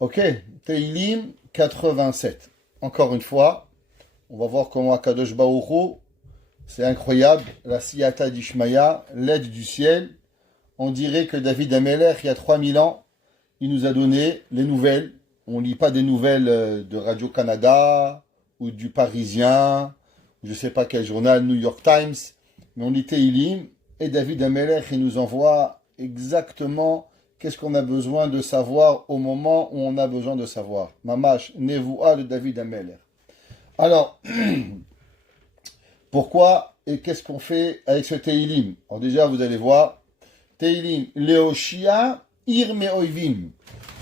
Ok, Teilim 87. Encore une fois, on va voir comment Akadosh Baruch Hu, c'est incroyable, la Siyata d'Ishmaïa, l'aide du ciel. On dirait que David Ameler, il y a 3000 ans, il nous a donné les nouvelles. On ne lit pas des nouvelles de Radio-Canada ou du Parisien, ou je ne sais pas quel journal, New York Times, mais on lit Teilim et David Ameler, il nous envoie exactement qu'est-ce qu'on a besoin de savoir au moment où on a besoin de savoir. Mamash, Nevoua de David Ameler. Alors, pourquoi et qu'est-ce qu'on fait avec ce Teilim? Alors déjà, vous allez voir, Teilim, Leoshia, Irme Oivim,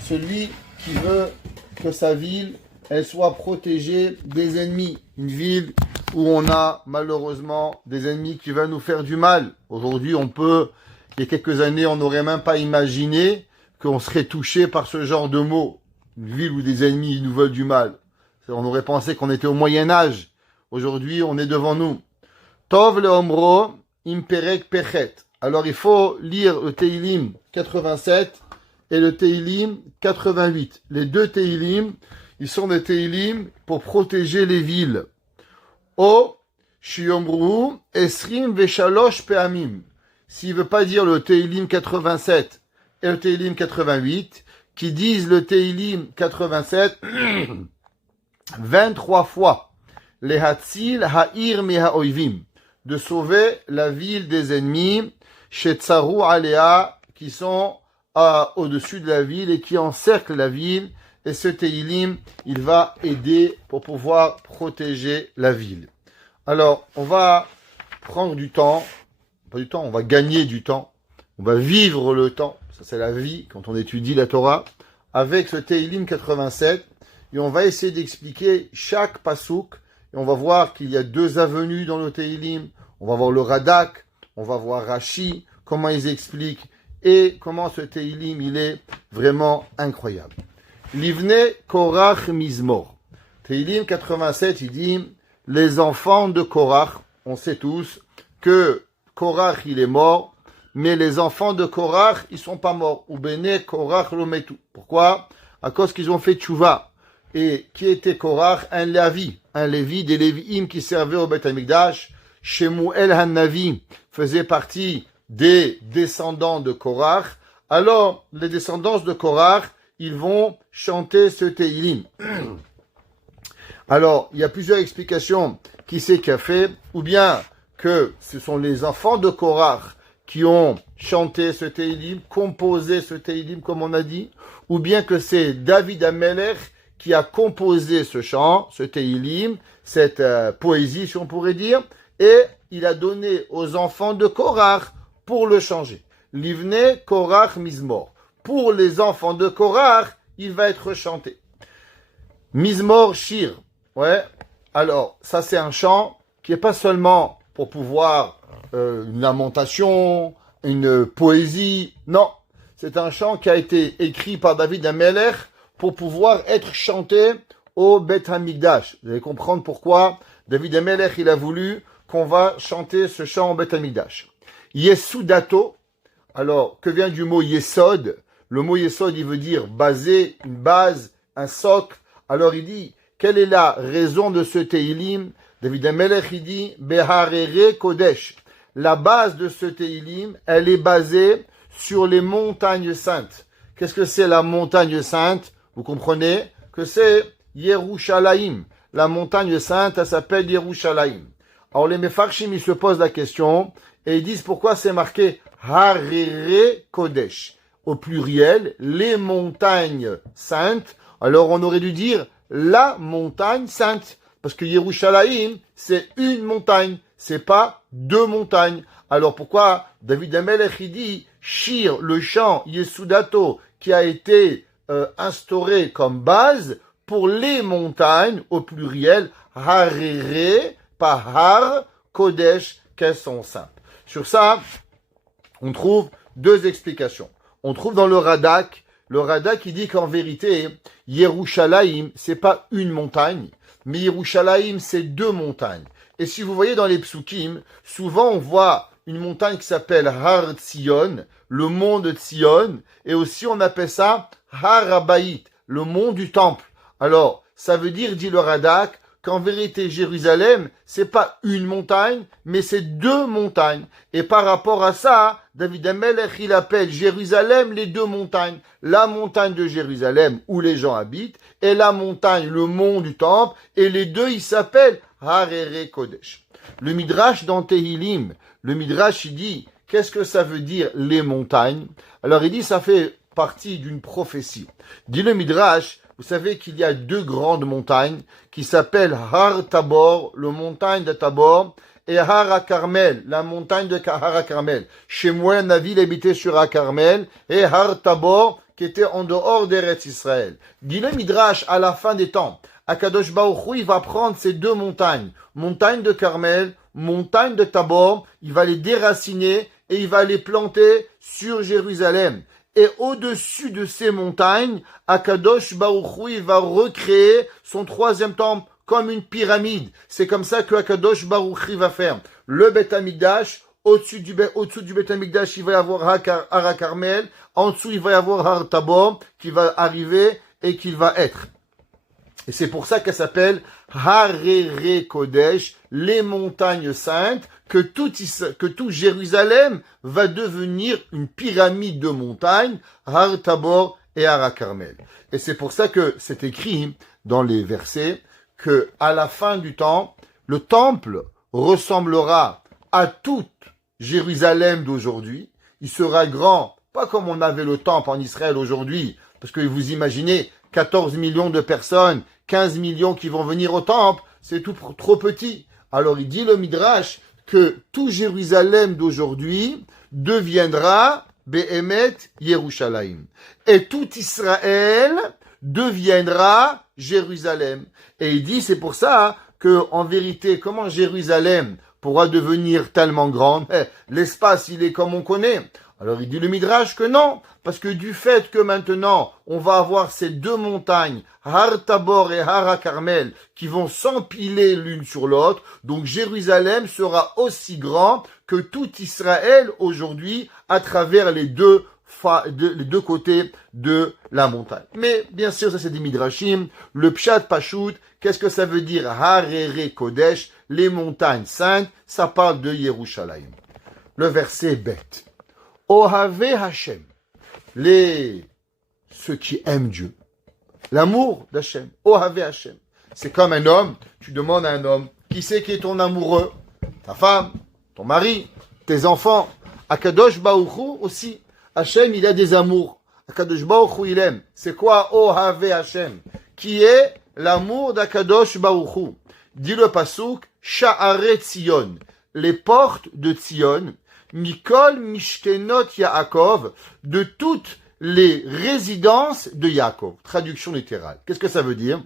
celui qui veut que sa ville, elle soit protégée des ennemis. Une ville où on a malheureusement des ennemis qui veulent nous faire du mal. Aujourd'hui, il y a quelques années, on n'aurait même pas imaginé qu'on serait touché par ce genre de mots. Une ville où des ennemis nous veulent du mal. On aurait pensé qu'on était au Moyen-Âge. Aujourd'hui, on est devant nous. Tov le Omro, Imperek Pechet. Alors, il faut lire le Teilim 87 et le Teilim 88. Les deux Teilim, ils sont des Teilim pour protéger les villes. O Shiomru Esrim Veshalosh Peamim. S'il veut pas dire le Teilim 87 et le Teilim 88, qui disent le Teilim 87 23 fois. Les Hatzil Ha'ir Mi Ha'oivim. De sauver la ville des ennemis, Shetzaru Alea, qui sont au-dessus de la ville et qui encerclent la ville. Et ce Teilim, il va aider pour pouvoir protéger la ville. Alors, on va prendre du temps, pas du temps, on va gagner du temps, on va vivre le temps, ça c'est la vie quand on étudie la Torah, avec ce Teilim 87, et on va essayer d'expliquer chaque pasouk, et on va voir qu'il y a deux avenues dans le Teilim, on va voir le Radak, on va voir Rashi, comment ils expliquent, et comment ce Teilim, il est vraiment incroyable. Livne Korach Mizmor. Teilim 87, il dit, les enfants de Korach, on sait tous que Korach, il est mort, mais les enfants de Korach, ils sont pas morts. Ou bene Korach lometu. Pourquoi? À cause qu'ils ont fait tchouva. Et qui était Korach? Un Lévi des Lévi'im qui servaient au Beth Amikdash. Shemuel Hanavi faisait partie des descendants de Korach. Alors, les descendants de Korach, ils vont chanter ce Teilim. Alors, il y a plusieurs explications. Qui c'est qui a fait? Ou bien que ce sont les enfants de Korach qui ont chanté ce Teilim, composé ce Teilim, comme on a dit, ou bien que c'est David Ameler qui a composé ce chant, ce Teilim, cette poésie, si on pourrait dire, et il a donné aux enfants de Korach pour le changer. Livne Korach Mizmor. Pour les enfants de Korach, il va être chanté. Mizmor Shir. Ouais. Alors, ça c'est un chant qui est pas seulement pour pouvoir une lamentation, une poésie. Non, c'est un chant qui a été écrit par David Ameler pour pouvoir être chanté au Beth Amikdash. Vous allez comprendre pourquoi David Ameler, il a voulu qu'on va chanter ce chant au Beth Amikdash. Yesudato. Alors, que vient du mot Yesod? Le mot Yesod, il veut dire basé, une base, un socle. Alors, il dit, quelle est la raison de ce Teilim? David Ameler, il dit, Beharere Kodesh. La base de ce Teilim, elle est basée sur les montagnes saintes. Qu'est-ce que c'est la montagne sainte? Vous comprenez que c'est Yerushalayim. La montagne sainte, elle s'appelle Yerushalayim. Alors les Mefarshim, ils se posent la question et ils disent pourquoi c'est marqué Harere Kodesh. Au pluriel, les montagnes saintes. Alors on aurait dû dire la montagne sainte. Parce que Yerushalayim, c'est une montagne, c'est pas deux montagnes. Alors pourquoi David Amelech il dit Shir, le chant Yesudato, qui a été instauré comme base pour les montagnes, au pluriel, Harere, pas Har, Kodesh, qu'elles sont saintes. Sur ça, on trouve deux explications. On trouve dans le Radak qui dit qu'en vérité, Yerushalayim, c'est pas une montagne, mais Yerushalayim, c'est deux montagnes. Et si vous voyez dans les psukim, souvent on voit une montagne qui s'appelle Har Tzion, le mont de Tzion, et aussi on appelle ça Har Habayit, le mont du temple. Alors, ça veut dire, dit le Radak, qu'en vérité, Jérusalem, c'est pas une montagne, mais c'est deux montagnes. Et par rapport à ça, David Amelech, il appelle Jérusalem les deux montagnes. La montagne de Jérusalem, où les gens habitent, et la montagne, le mont du temple, et les deux, ils s'appellent Harere Kodesh. Le Midrash dans Tehillim, le Midrash, il dit, qu'est-ce que ça veut dire les montagnes? Alors, il dit, ça fait partie d'une prophétie. Dit le Midrash, vous savez qu'il y a deux grandes montagnes qui s'appellent Har Tabor, le montagne de Tabor, et Har HaKarmel, la montagne de Har HaKarmel. Chez moi, Navi, il habitait sur Har Carmel, et Har Tabor, qui était en dehors d'Eretz Israël. Dit le Midrash, à la fin des temps, Akadosh Baruch Hu, il va prendre ces deux montagnes, montagne de Carmel, montagne de Tabor, il va les déraciner et il va les planter sur Jérusalem. Et au-dessus de ces montagnes, Akadosh Baruch Hu, il va recréer son troisième temple comme une pyramide. C'est comme ça que Akadosh Baruch Hu va faire. Le Beth Amikdash, au-dessus du Beth Amikdash, il va y avoir Har HaKarmel. En dessous, il va y avoir Har Tabor qui va arriver et qui va être. Et c'est pour ça qu'elle s'appelle Harere Kodesh, les montagnes saintes, que tout Jérusalem va devenir une pyramide de montagnes, Har Tabor et Har HaKarmel. Et c'est pour ça que c'est écrit dans les versets que à la fin du temps, le temple ressemblera à toute Jérusalem d'aujourd'hui. Il sera grand, pas comme on avait le temple en Israël aujourd'hui, parce que vous imaginez 14 millions de personnes, 15 millions qui vont venir au temple, c'est tout trop petit. Alors il dit le Midrash que tout Jérusalem d'aujourd'hui deviendra Behemet Yerushalayim. Et tout Israël deviendra Jérusalem. Et il dit, c'est pour ça que, en vérité, comment Jérusalem pourra devenir tellement grande? L'espace, il est comme on connaît. Alors il dit le Midrash que non, parce que du fait que maintenant on va avoir ces deux montagnes, Har Tabor et Har HaKarmel, qui vont s'empiler l'une sur l'autre, donc Jérusalem sera aussi grand que tout Israël aujourd'hui à travers les deux côtés de la montagne. Mais bien sûr, ça c'est des Midrashim. Le Pshat Pashut, qu'est-ce que ça veut dire Harere Kodesh, les montagnes saintes, ça parle de Yerushalayim. Le verset bête. Ohave Hashem, ceux qui aiment Dieu, l'amour d'Hashem, Ohave Hashem. C'est comme un homme, tu demandes à un homme, qui c'est qui est ton amoureux? Ta femme, ton mari, tes enfants. Akadosh Baruch Hu aussi. Hashem, il a des amours. Akadosh Baruch Hu, il aime. C'est quoi Ohave Hashem? Qui est l'amour d'Akadosh Baruch Hu? Dit le pasuk, Sha'are Tzion, les portes de Tzion, Mikol Mishkenot Yaakov, de toutes les résidences de Yaakov. Traduction littérale. Qu'est-ce que ça veut dire?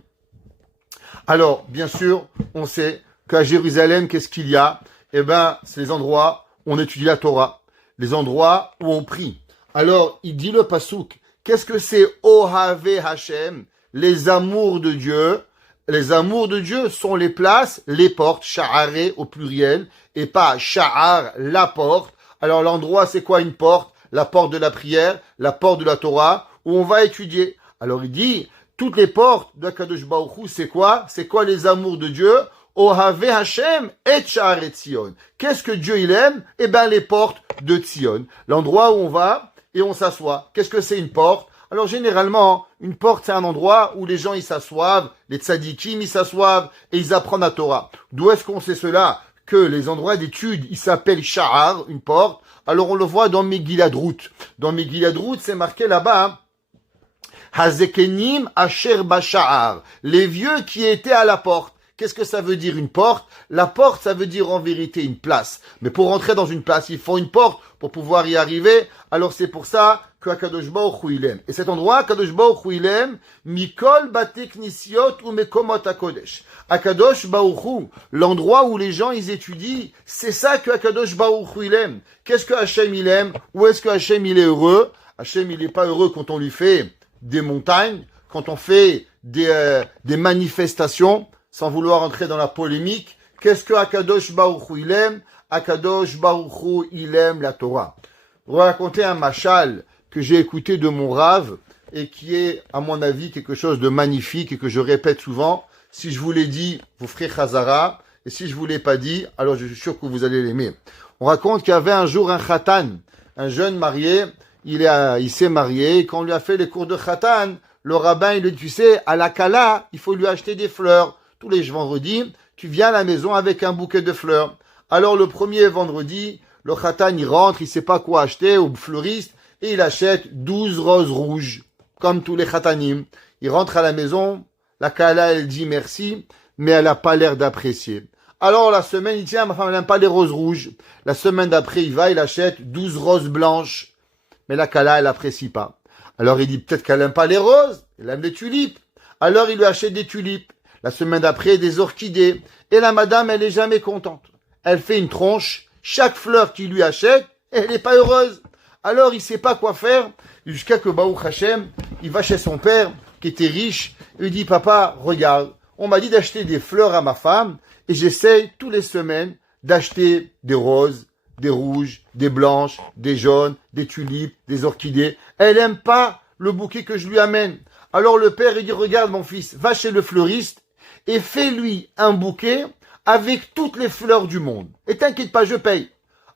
Alors, bien sûr, on sait qu'à Jérusalem, qu'est-ce qu'il y a? Eh ben, c'est les endroits où on étudie la Torah, les endroits où on prie. Alors, il dit le pasuk, qu'est-ce que c'est Ohave Hashem? Les amours de Dieu. Les amours de Dieu sont les places, les portes, sha'are au pluriel, et pas sha'ar, la porte. Alors l'endroit, c'est quoi une porte? La porte de la prière, la porte de la Torah, où on va étudier. Alors il dit, toutes les portes de Kadosh Baruch Hu, c'est quoi? C'est quoi les amours de Dieu? Ohave Hashem et sha'ar Tzion. Qu'est-ce que Dieu il aime? Eh ben les portes de Tzion. L'endroit où on va et on s'assoit. Qu'est-ce que c'est une porte? Alors généralement, une porte, c'est un endroit où les gens ils s'assoivent, les tzadikim ils s'assoivent et ils apprennent la Torah. D'où est-ce qu'on sait cela? Que les endroits d'études, ils s'appellent sha'ar, une porte. Alors on le voit dans Megillat Ruth. Dans Megillat Ruth, c'est marqué là-bas, Hazekenim asher basha'ar, les vieux qui étaient à la porte. Qu'est-ce que ça veut dire une porte? La porte, ça veut dire en vérité une place. Mais pour rentrer dans une place, il faut une porte pour pouvoir y arriver. Alors c'est pour ça que Akadosh Baruch Hu il aime. Et cet endroit, Akadosh Baruch Hu il aime, Mikol Bate Knisiot ou Mekomot HaKodesh. Akadosh Baruch Hu, l'endroit où les gens ils étudient, c'est ça que Akadosh Baruch Hu il aime. Qu'est-ce que Hachem il aime? Où est-ce que Hachem il est heureux? Hachem il n'est pas heureux quand on lui fait des montagnes, quand on fait des manifestations, sans vouloir entrer dans la polémique. Qu'est-ce que Akadosh Baruch Hu il aime? Akadosh Baruch Hu il aime la Torah. Je vais raconter un machal que j'ai écouté de mon rave, et qui est, à mon avis, quelque chose de magnifique et que je répète souvent. Si je vous l'ai dit, vous ferez Chazara, et si je vous l'ai pas dit, alors je suis sûr que vous allez l'aimer. On raconte qu'il y avait un jour un Khatan, un jeune marié, il s'est marié, et quand on lui a fait les cours de Khatan, le rabbin, il lui dit, tu sais, à la Kala, il faut lui acheter des fleurs. Tous les vendredis, tu viens à la maison avec un bouquet de fleurs. Alors le premier vendredi, le Khatan, il rentre, il sait pas quoi acheter au fleuriste, et il achète 12 roses rouges, comme tous les Khatanim. Il rentre à la maison, la Kala, elle dit merci, mais elle n'a pas l'air d'apprécier. Alors la semaine, il dit, tiens, ma femme, elle n'aime pas les roses rouges. La semaine d'après, il va, il achète 12 roses blanches. Mais la Kala, elle apprécie pas. Alors il dit, peut-être qu'elle n'aime pas les roses, elle aime les tulipes. Alors il lui achète des tulipes. La semaine d'après, des orchidées. Et la madame, elle est jamais contente. Elle fait une tronche. Chaque fleur qu'il lui achète, elle n'est pas heureuse. Alors il sait pas quoi faire. Jusqu'à que Baruch Hashem, il va chez son père, qui était riche. Et il dit, papa, regarde, on m'a dit d'acheter des fleurs à ma femme. Et j'essaye tous les semaines d'acheter des roses, des rouges, des blanches, des jaunes, des tulipes, des orchidées. Elle aime pas le bouquet que je lui amène. Alors le père, il dit, regarde mon fils, va chez le fleuriste et fais-lui un bouquet avec toutes les fleurs du monde. Et t'inquiète pas, je paye.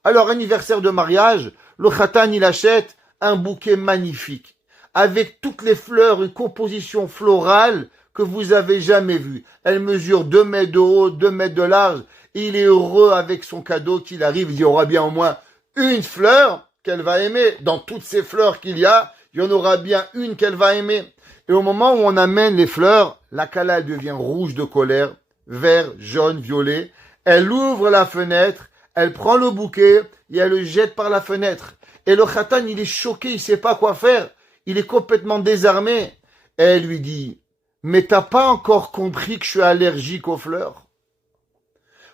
Alors, anniversaire de mariage, le khatan, il achète un bouquet magnifique avec toutes les fleurs, une composition florale que vous avez jamais vue. Elle mesure 2 mètres de haut, 2 mètres de large. Et il est heureux avec son cadeau qu'il arrive. Il y aura bien au moins une fleur qu'elle va aimer. Dans toutes ces fleurs qu'il y a, il y en aura bien une qu'elle va aimer. Et au moment où on amène les fleurs, la Kala devient rouge de colère, vert, jaune, violet. Elle ouvre la fenêtre, elle prend le bouquet et elle le jette par la fenêtre. Et le khatan, il est choqué, il sait pas quoi faire. Il est complètement désarmé. Et elle lui dit, mais t'as pas encore compris que je suis allergique aux fleurs?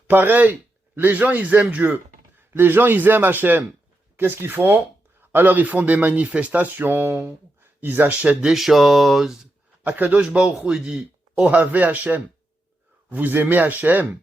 Pareil, les gens, ils aiment Dieu. Les gens, ils aiment Hachem. Qu'est-ce qu'ils font? Alors, ils font des manifestations. Ils achètent des choses. Akadosh Baruch Hu, il dit, Ohave Hachem. Vous aimez Hachem?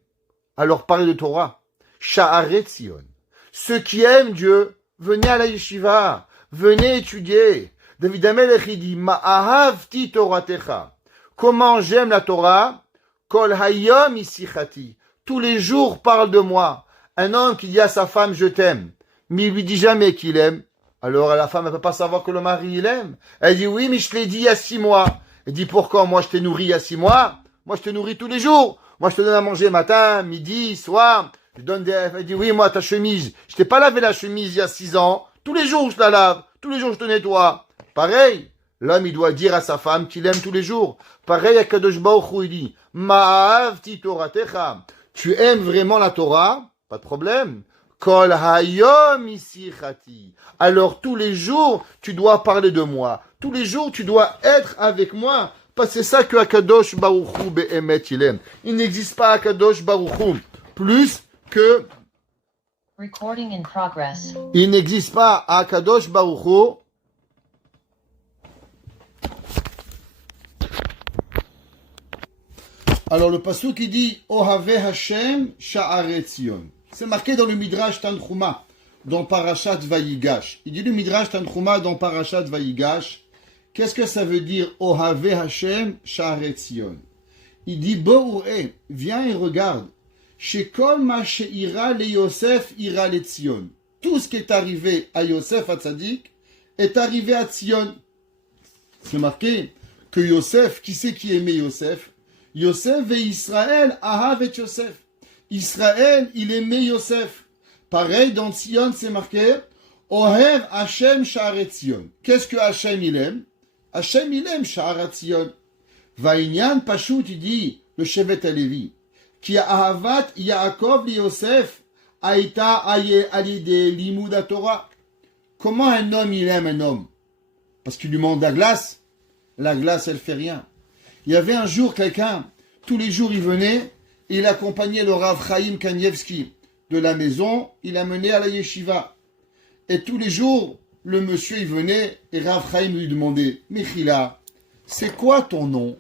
Alors, parlez de Torah. Sha'aret Sion. Ceux qui aiment Dieu, venez à la yeshiva. Venez étudier. David Amelech, il dit, Ma'ahavti Toratecha. Comment j'aime la Torah? Kol hayom isichati. Tous les jours parle de moi. Un homme qui dit à sa femme, je t'aime, mais il lui dit jamais qu'il aime. Alors la femme ne peut pas savoir que le mari, il aime. Elle dit, oui, mais je te l'ai dit il y a 6 mois. Elle dit, pourquoi? Moi, je t'ai nourri il y a 6 mois. Moi, je te nourris tous les jours. Moi, je te donne à manger matin, midi, soir. Elle dit, oui, moi, ta chemise. Je t'ai pas lavé la chemise il y a 6 ans. Tous les jours, je la lave. Tous les jours, je te nettoie. Pareil. L'homme, il doit dire à sa femme qu'il aime tous les jours. Pareil, à Kadosh Baruch Hu, il dit, Ma'avti Toratecha. Tu aimes vraiment la Torah? Pas de problème. Kol hayom isichati. Alors, tous les jours, tu dois parler de moi. Tous les jours, tu dois être avec moi. Parce que c'est ça que Akadosh Baruch Hu be'emet il aime. Il n'existe pas Akadosh Baruch Hu plus que... Recording in progress. Il n'existe pas Akadosh Baruch Hu Alors le pasuk qui dit Ohave Hashem Sha'aret Sion. C'est marqué dans le Midrash Tanchuma, dans Parashat Vayigash. Il dit le Midrash Tanchuma dans Parashat Vayigash. Qu'est-ce que ça veut dire Ohave Hashem Sha'aret Sion? Il dit Bo'ur'e, viens et regarde. Shekol ma she'ira le Yosef ira le Tzion. Tout ce qui est arrivé à Yosef Hatzadik est arrivé à Tzion. C'est marqué que Yosef, qui c'est qui aimait Yosef? Yosef et Israël, Ahav et Yosef. Israël, il aimait Yosef. Pareil, dans Tzion, c'est marqué Ohev Hashem Sha'aret Tzion. Qu'est-ce que Hashem, il aime? Hashem, il aime Sha'aret Tzion. Vaïnyan Pashut, il dit, le Shevet HaLevi, qui a Ahavat Yaakov li Yosef, Aïta Alide Limud Torah. Comment un homme, il aime un homme? Parce qu'il lui demande la glace. La glace, elle fait rien. Il y avait un jour quelqu'un, tous les jours il venait, et il accompagnait le Rav Chaim Kanievski de la maison, il l'a mené à la yeshiva. Et tous les jours, le monsieur il venait, et Rav Chaim lui demandait, Michila, c'est quoi ton nom?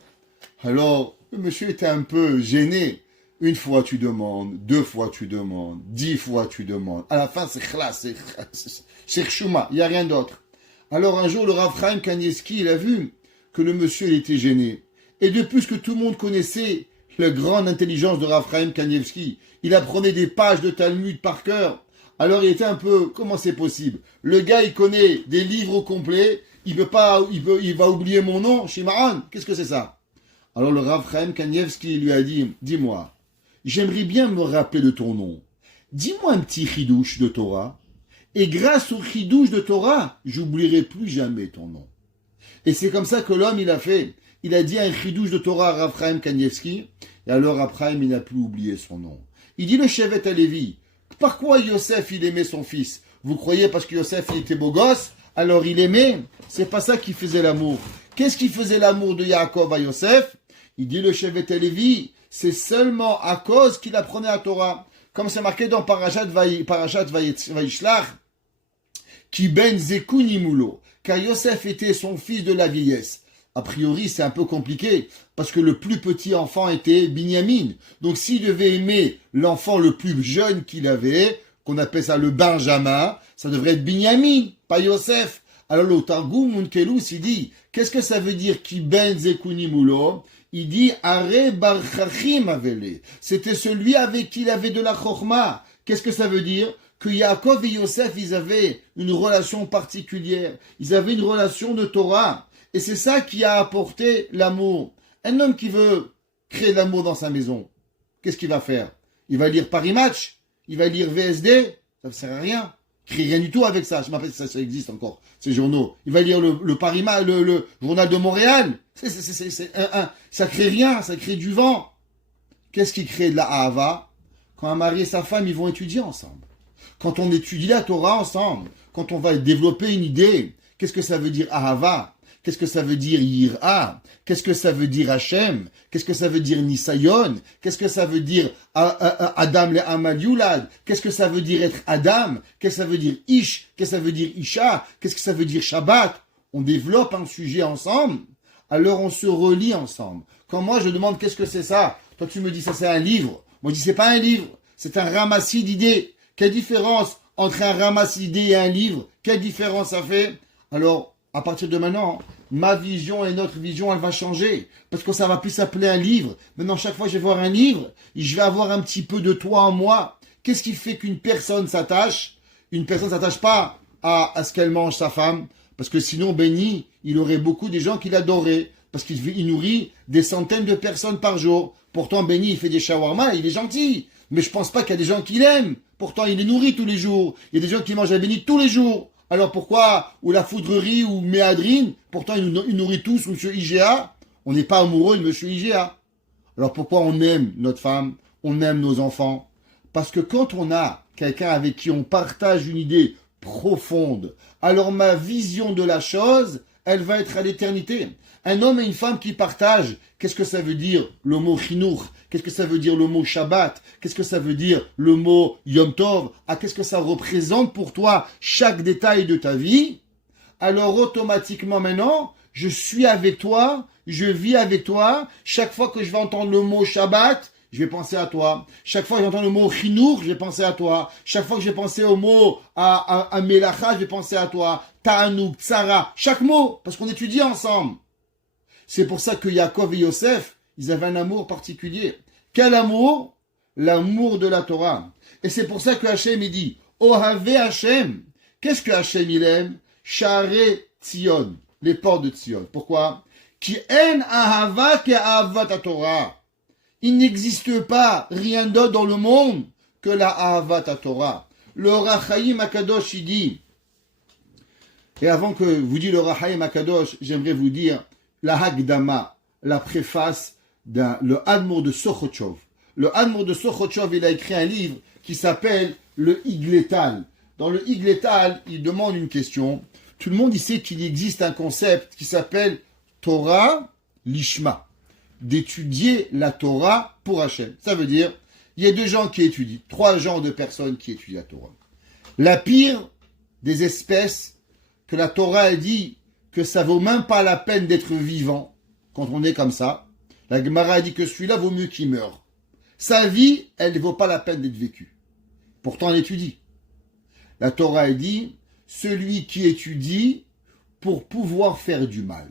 Alors, le monsieur était un peu gêné. Une fois tu demandes, 2 fois tu demandes, 10 fois tu demandes. À la fin c'est khlas, c'est chuma, il n'y a rien d'autre. Alors un jour, le Rav Chaim Kanievski, il a vu que le monsieur, il était gêné. Et de plus que tout le monde connaissait la grande intelligence de Rav Chaim Kanievski, il apprenait des pages de Talmud par cœur. Alors il était un peu, comment c'est possible? Le gars, il connaît des livres complets, il va oublier mon nom, Shimaran, qu'est-ce que c'est ça? Alors le Rav Chaim Kanievski lui a dit, dis-moi, j'aimerais bien me rappeler de ton nom. Dis-moi un petit chidouche de Torah. Et grâce au chidouche de Torah, j'oublierai plus jamais ton nom. Et c'est comme ça que l'homme, il a fait. Il a dit un chidouche de Torah à Rav Chaim Kanievski. Et alors Rav Chaim, il n'a plus oublié son nom. Il dit le Shevet HaLevi. Par quoi Yosef, il aimait son fils? Vous croyez parce que Yosef, il était beau gosse? Alors il aimait? C'est pas ça qui faisait l'amour. Qu'est-ce qui faisait l'amour de Yaakov à Yosef? Il dit le Shevet HaLevi. C'est seulement à cause qu'il apprenait la Torah. Comme c'est marqué dans Parashat Vayishlach, qui ben zekuni mulo, car Yosef était son fils de la vieillesse. A priori, c'est un peu compliqué, parce que le plus petit enfant était Binyamin. Donc s'il devait aimer l'enfant le plus jeune qu'il avait, qu'on appelle ça le Benjamin, ça devrait être Binyamin, pas Yosef. Alors le Targum Munkelus, il dit, qu'est-ce que ça veut dire qui ben zekuni mulo? Il dit, Are bar chachim avele. C'était celui avec qui il avait de la chorma. Qu'est-ce que ça veut dire? Que Yaakov et Yosef, ils avaient une relation particulière. Ils avaient une relation de Torah. Et c'est ça qui a apporté l'amour. Un homme qui veut créer de l'amour dans sa maison, qu'est-ce qu'il va faire? Il va lire Paris Match? Il va lire VSD? Ça ne sert à rien. Il ne crée rien du tout avec ça. Je m'appelle ça existe encore, ces journaux. Il va lire le Paris Match, le journal de Montréal. Ça crée rien, ça crée du vent. Qu'est-ce qui crée de la Ahava? Quand un mari et sa femme, ils vont étudier ensemble. Quand on étudie la Torah ensemble, quand on va développer une idée, qu'est-ce que ça veut dire Ahava? Qu'est-ce que ça veut dire Yir'a? Qu'est-ce que ça veut dire Hachem? Qu'est-ce que ça veut dire Nisayon? Qu'est-ce que ça veut dire Adam le Amal Yulad? Qu'est-ce que ça veut dire être Adam? Qu'est-ce que ça veut dire Ish? Qu'est-ce que ça veut dire Isha? Qu'est-ce que ça veut dire Shabbat? On développe un sujet ensemble, alors on se relie ensemble. Quand moi je demande qu'est-ce que c'est ça? Toi tu me dis ça c'est un livre. Moi je dis c'est pas un livre, c'est un ramassis d'idées. Quelle différence entre un ramassis d'idées et un livre? Quelle différence ça fait? Alors, à partir de maintenant, ma vision et notre vision, elle va changer. Parce que ça va plus s'appeler un livre. Maintenant, chaque fois que je vais voir un livre, je vais avoir un petit peu de toi en moi. Qu'est-ce qui fait qu'une personne s'attache? Une personne ne s'attache pas à ce qu'elle mange sa femme. Parce que sinon, Benny, il aurait beaucoup de gens qui l'adoraient. Parce qu'il nourrit des centaines de personnes par jour. Pourtant, Benny, il fait des shawarma, il est gentil. Mais je pense pas qu'il y a des gens qui l'aiment. Pourtant, il les nourrit tous les jours. Il y a des gens qui mangent la Benny tous les jours. Alors pourquoi, ou la foudrerie, ou Méadrine, pourtant il nourrit tous M. IGA, on n'est pas amoureux de M. IGA. Alors pourquoi on aime notre femme, on aime nos enfants? Parce que quand on a quelqu'un avec qui on partage une idée profonde, alors ma vision de la chose, elle va être à l'éternité. Un homme et une femme qui partagent, qu'est-ce que ça veut dire le mot chinour? Qu'est-ce que ça veut dire le mot Shabbat? Qu'est-ce que ça veut dire le mot Yom Tov? Qu'est-ce que ça représente pour toi chaque détail de ta vie? Alors automatiquement maintenant, je suis avec toi, je vis avec toi. Chaque fois que je vais entendre le mot Shabbat, je vais penser à toi. Chaque fois que j'entends le mot chinour, je vais penser à toi. Chaque fois que je vais penser au mot à Melacha, je vais penser à toi. Ta'anouk, Tsara, chaque mot, parce qu'on étudie ensemble. C'est pour ça que Yaakov et Yosef, ils avaient un amour particulier. Quel amour? L'amour de la Torah. Et c'est pour ça que Hachem, il dit, Ohave Hachem. Qu'est-ce que Hachem, il aime? Share Tzion, les portes de Tzion. Pourquoi? Ki en ahava ke ahavat Torah. Il n'existe pas rien d'autre dans le monde que la ahavat Torah. Le Rachaim Akadosh, il dit, et avant que vous dites le Rachaim Akadosh, j'aimerais vous dire, la Hagdama, la préface le Admour de Sochotchov. Le Admour de Sochotchov, il a écrit un livre qui s'appelle le Igletal. Dans le Igletal, il demande une question. Tout le monde sait qu'il existe un concept qui s'appelle Torah Lishma. D'étudier la Torah pour Hachem. Ça veut dire, il y a 2 gens qui étudient, 3 genres de personnes qui étudient la Torah. La pire des espèces que la Torah a dit que ça vaut même pas la peine d'être vivant quand on est comme ça. La Gemara a dit que celui-là vaut mieux qu'il meure. Sa vie, elle ne vaut pas la peine d'être vécue. Pourtant, elle étudie. La Torah a dit, celui qui étudie, pour pouvoir faire du mal.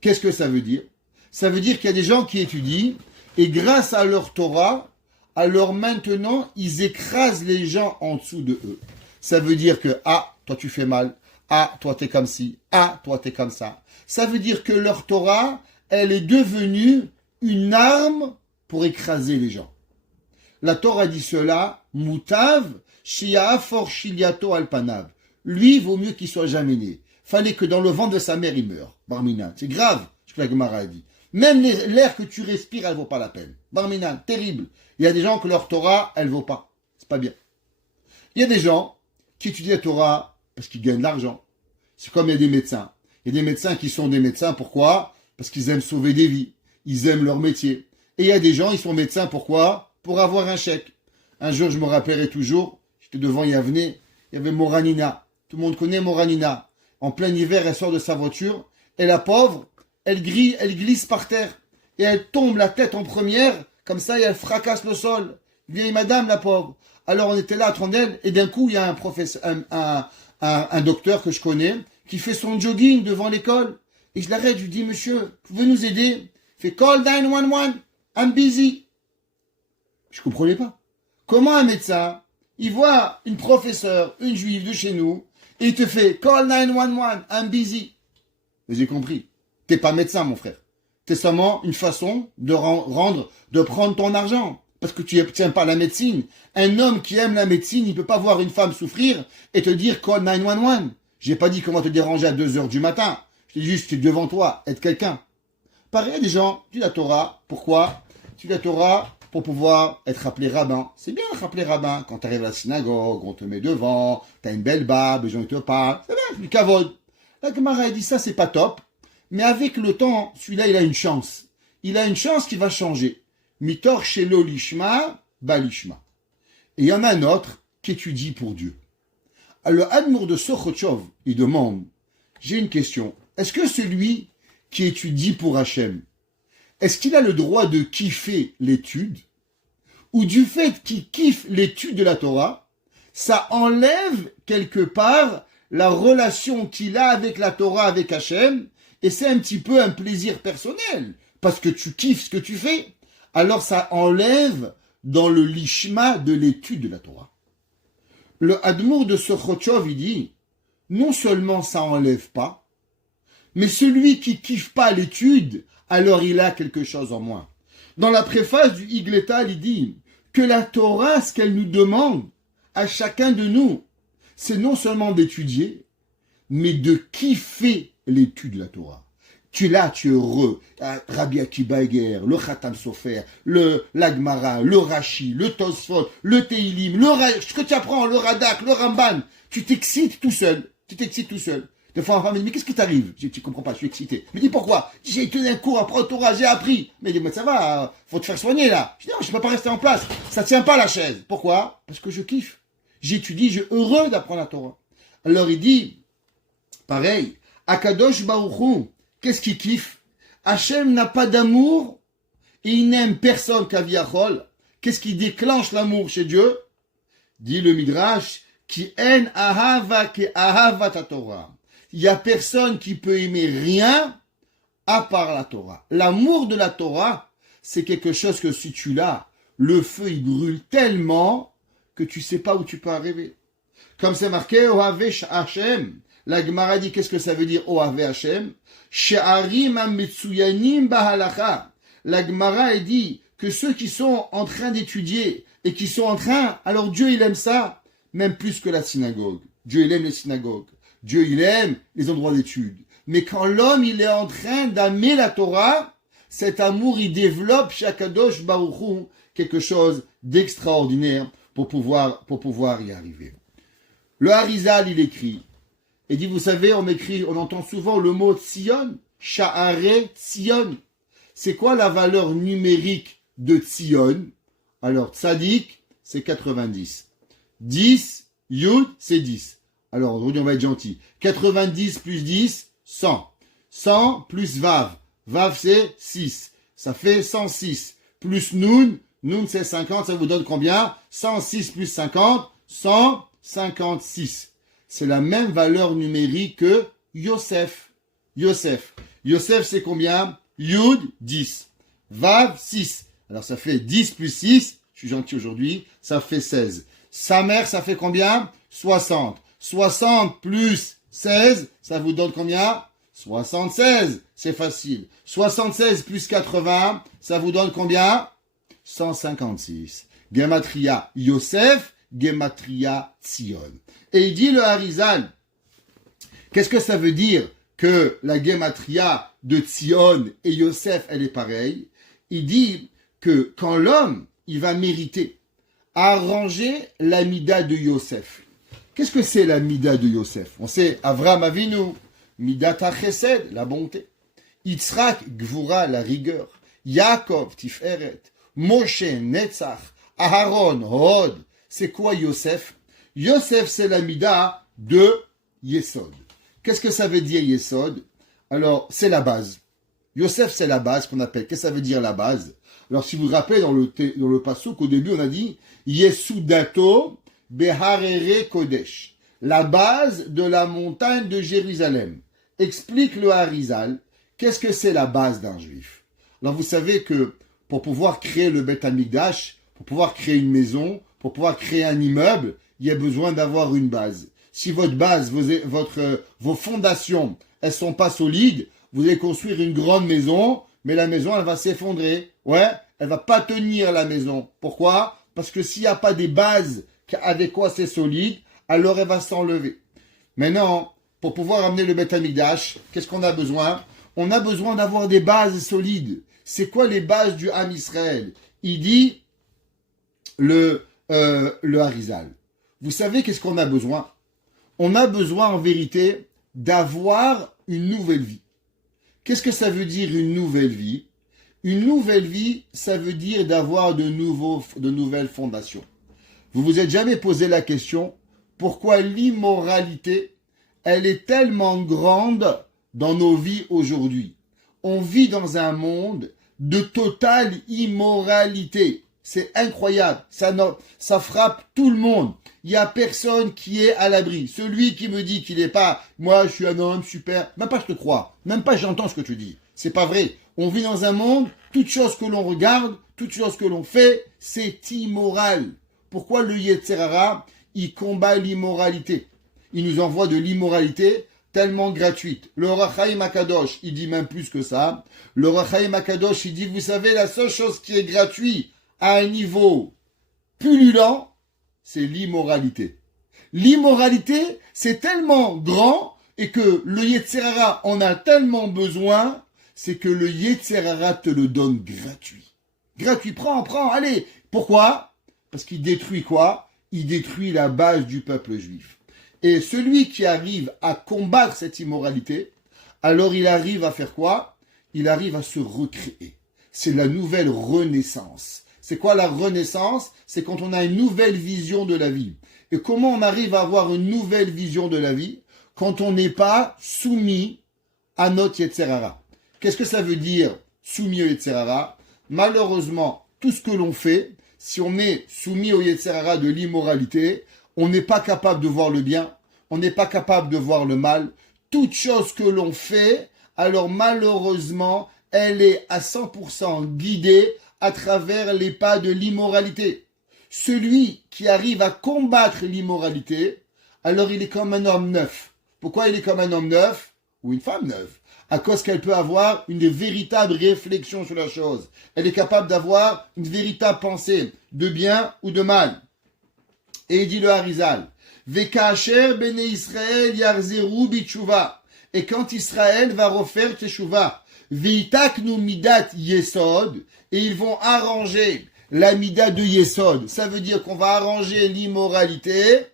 Qu'est-ce que ça veut dire? Ça veut dire qu'il y a des gens qui étudient et grâce à leur Torah, alors maintenant, ils écrasent les gens en dessous de eux. Ça veut dire que, ah, toi tu fais mal, ah, toi t'es comme ci, ah, toi t'es comme ça. Ça veut dire que leur Torah, elle est devenue une arme pour écraser les gens. La Torah dit cela, Moutav, Shiafor Shiliato Alpanav. Lui, vaut mieux qu'il soit jamais né. Fallait que dans le ventre de sa mère, il meure. Barminan, c'est grave, ce que la Gemara a dit. Même l'air que tu respires, elle vaut pas la peine. Barminan, terrible. Il y a des gens que leur Torah, elle vaut pas. C'est pas bien. Il y a des gens qui étudient la Torah parce qu'ils gagnent de l'argent. C'est comme il y a des médecins. Il y a des médecins qui sont des médecins, pourquoi? Parce qu'ils aiment sauver des vies. Ils aiment leur métier. Et il y a des gens, ils sont médecins, pourquoi? Pour avoir un chèque. Un jour, je me rappellerai toujours, j'étais devant Yavne, il y avait Moranina. Tout le monde connaît Moranina. En plein hiver, elle sort de sa voiture, et la pauvre, elle glisse par terre. Et elle tombe la tête en première, comme ça, et elle fracasse le sol. Vieille madame, la pauvre. Alors, on était là à Trondheim, et d'un coup, il y a un professeur, un docteur que je connais, qui fait son jogging devant l'école. Et je l'arrête, je lui dis, monsieur, vous pouvez nous aider? Il fait call 911, I'm busy. Je comprenais pas. Comment un médecin, il voit une professeure, une juive de chez nous, et il te fait call 911, I'm busy. Et j'ai compris. T'es pas médecin, mon frère. T'es seulement une façon de de prendre ton argent. Parce que tu tiens pas la médecine. Un homme qui aime la médecine, il peut pas voir une femme souffrir et te dire call 911. J'ai pas dit comment te déranger à 2h du matin. Je te dis juste que devant toi, être quelqu'un. Pareil, il y a des gens, tu la Torah. Pourquoi? Tu la Torah pour pouvoir être appelé rabbin. C'est bien être appelé rabbin. Quand tu arrives à la synagogue, on te met devant, tu as une belle barbe, les gens te parlent. C'est bien, du kavod. La Gemara dit ça, c'est pas top. Mais avec le temps, celui-là, il a une chance. Il a une chance qui va changer. Mitor shelo lishma, balishma. Et il y en a un autre qui étudie pour Dieu. Alors, le Admour de Sochotchov, il demande, j'ai une question. Est-ce que celui qui étudie pour Hachem, est-ce qu'il a le droit de kiffer l'étude? Ou du fait qu'il kiffe l'étude de la Torah, ça enlève quelque part la relation qu'il a avec la Torah, avec Hachem, et c'est un petit peu un plaisir personnel, parce que tu kiffes ce que tu fais, alors ça enlève dans le lishma de l'étude de la Torah. Le Admour de Sochotchov, il dit, non seulement ça enlève pas, mais celui qui kiffe pas l'étude, alors il a quelque chose en moins. Dans la préface du Igletal, il dit que la Torah, ce qu'elle nous demande à chacun de nous, c'est non seulement d'étudier, mais de kiffer l'étude de la Torah. Tu es là, tu es heureux. Rabbi Akiba Eger, le Khatam Sofer, l'Agmara, le Rashi, le Tosfot, le Teilim, ce que tu apprends, le Radak, le Ramban, tu t'excites tout seul. Des fois, ma femme me dit, mais qu'est-ce qui t'arrive? Je dis, tu comprends pas, je suis excité. Je me dis, pourquoi? J'ai tenu un cours, après au Torah, j'ai appris. Mais il dit, mais ça va, faut te faire soigner, là. Je dis, non, je ne peux pas rester en place. Ça tient pas, la chaise. Pourquoi? Parce que je kiffe. J'étudie, je suis heureux d'apprendre la Torah. Alors, il dit, pareil, Akadosh Baruch Hu, qu'est-ce qu'il kiffe? Hachem n'a pas d'amour, et il n'aime personne qu'Aviachol. Qu'est-ce qui déclenche l'amour chez Dieu? Dit le Midrash, qui en ahava ke ahavat Torah. Il n'y a personne qui peut aimer rien à part la Torah. L'amour de la Torah, c'est quelque chose que si tu l'as, le feu il brûle tellement que tu ne sais pas où tu peux arriver. Comme c'est marqué, Ohave Hashem. La Gemara dit, qu'est-ce que ça veut dire, Ohave Hashem? She'arim ametsuyanim bahalacha. La Gemara dit que ceux qui sont en train d'étudier et qui sont en train, alors Dieu il aime ça, même plus que la synagogue. Dieu il aime les synagogues. Dieu, il aime les endroits d'études. Mais quand l'homme, il est en train d'aimer la Torah, cet amour, il développe chez Akadosh Baruch Hu quelque chose d'extraordinaire pour pouvoir y arriver. Le Harizal, il écrit, et dit, vous savez, on entend souvent le mot Tzion, Sha'are Tzion. C'est quoi la valeur numérique de Tzion? Alors, Tzadik, c'est 90. 10, Yud, c'est 10. Alors, aujourd'hui, on va être gentil. 90 plus 10, 100. 100 plus Vav. Vav, c'est 6. Ça fait 106. Plus Noun. Noun, c'est 50. Ça vous donne combien? 106 plus 50, 156. C'est la même valeur numérique que Yosef. Yosef. Yosef, c'est combien? Yud, 10. Vav, 6. Alors, ça fait 10 plus 6. Je suis gentil aujourd'hui. Ça fait 16. Sa mère, ça fait combien? 60. 60 plus 16, ça vous donne combien? 76. C'est facile. 76 plus 80, ça vous donne combien? 156. Gematria Yosef, Gematria Tzion. Et il dit le Harizal, qu'est-ce que ça veut dire que la Gematria de Tzion et Yosef, elle est pareille? Il dit que quand l'homme, il va mériter arranger la mida de Yosef. Qu'est-ce que c'est la mida de Yosef? On sait Avraham Avinu, Midat HaChesed, la bonté. Yitzhak, Gvura, la rigueur. Yaakov, Tiferet. Moshe, Netzach. Aharon, Hod. C'est quoi Yosef? Yosef, c'est la mida de Yesod. Qu'est-ce que ça veut dire Yesod? Alors, c'est la base. Yosef, c'est la base qu'on appelle. Qu'est-ce que ça veut dire la base? Alors, si vous vous rappelez, dans le passouk, au début, on a dit Yesudato Beharere Kodesh. La base de la montagne de Jérusalem. Explique le Harizal, qu'est-ce que c'est la base d'un juif? Alors, vous savez que pour pouvoir créer le Beth Amikdash, pour pouvoir créer une maison, pour pouvoir créer un immeuble, il y a besoin d'avoir une base. Si votre base, vos fondations, elles sont pas solides, vous allez construire une grande maison, mais la maison, elle va s'effondrer. Ouais, elle va pas tenir la maison. Pourquoi? Parce que s'il n'y a pas des bases avec quoi c'est solide, alors elle va s'enlever. Maintenant, pour pouvoir amener le Beth Amikdash, qu'est-ce qu'on a besoin? On a besoin d'avoir des bases solides. C'est quoi les bases du Ham Israël? Il dit le Harizal. Vous savez qu'est-ce qu'on a besoin? On a besoin en vérité d'avoir une nouvelle vie. Qu'est-ce que ça veut dire une nouvelle vie? Une nouvelle vie, ça veut dire d'avoir de nouvelles fondations. Vous vous êtes jamais posé la question, pourquoi l'immoralité, elle est tellement grande dans nos vies aujourd'hui? On vit dans un monde de totale immoralité. C'est incroyable. Ça frappe tout le monde. Il n'y a personne qui est à l'abri. Celui qui me dit qu'il n'est pas, moi je suis un homme super, même pas je te crois, même pas j'entends ce que tu dis. C'est pas vrai. On vit dans un monde, toute chose que l'on regarde, toute chose que l'on fait, c'est immoral. Pourquoi le Yetzer Hara, il combat l'immoralité? Il nous envoie de l'immoralité tellement gratuite. Le Or HaChaim HaKadosh, il dit même plus que ça. Le Or HaChaim HaKadosh, il dit, vous savez, la seule chose qui est gratuite à un niveau pullulant, c'est l'immoralité. L'immoralité, c'est tellement grand et que le Yetzer Hara en a tellement besoin, c'est que le Yetzer Hara te le donne gratuit. Gratuit, prends, allez. Pourquoi? Parce qu'il détruit quoi? Il détruit la base du peuple juif. Et celui qui arrive à combattre cette immoralité, alors il arrive à faire quoi? Il arrive à se recréer. C'est la nouvelle renaissance. C'est quoi la renaissance? C'est quand on a une nouvelle vision de la vie. Et comment on arrive à avoir une nouvelle vision de la vie? Quand on n'est pas soumis à notre Yetzer Hara. Qu'est-ce que ça veut dire soumis au Yetzer Hara? Malheureusement, tout ce que l'on fait, si on est soumis au Yetzer Hara de l'immoralité, on n'est pas capable de voir le bien, on n'est pas capable de voir le mal. Toute chose que l'on fait, alors malheureusement, elle est à 100% guidée à travers les pas de l'immoralité. Celui qui arrive à combattre l'immoralité, alors il est comme un homme neuf. Pourquoi il est comme un homme neuf? Ou une femme neuve? À cause qu'elle peut avoir une véritable réflexion sur la chose. Elle est capable d'avoir une véritable pensée, de bien ou de mal. Et il dit le Harizal, Vekacher bene Israël yarzeru bitshuva. Et quand Israël va refaire teshuva, Veitaknu midat yesod, et ils vont arranger la mida de yesod. Ça veut dire qu'on va arranger l'immoralité.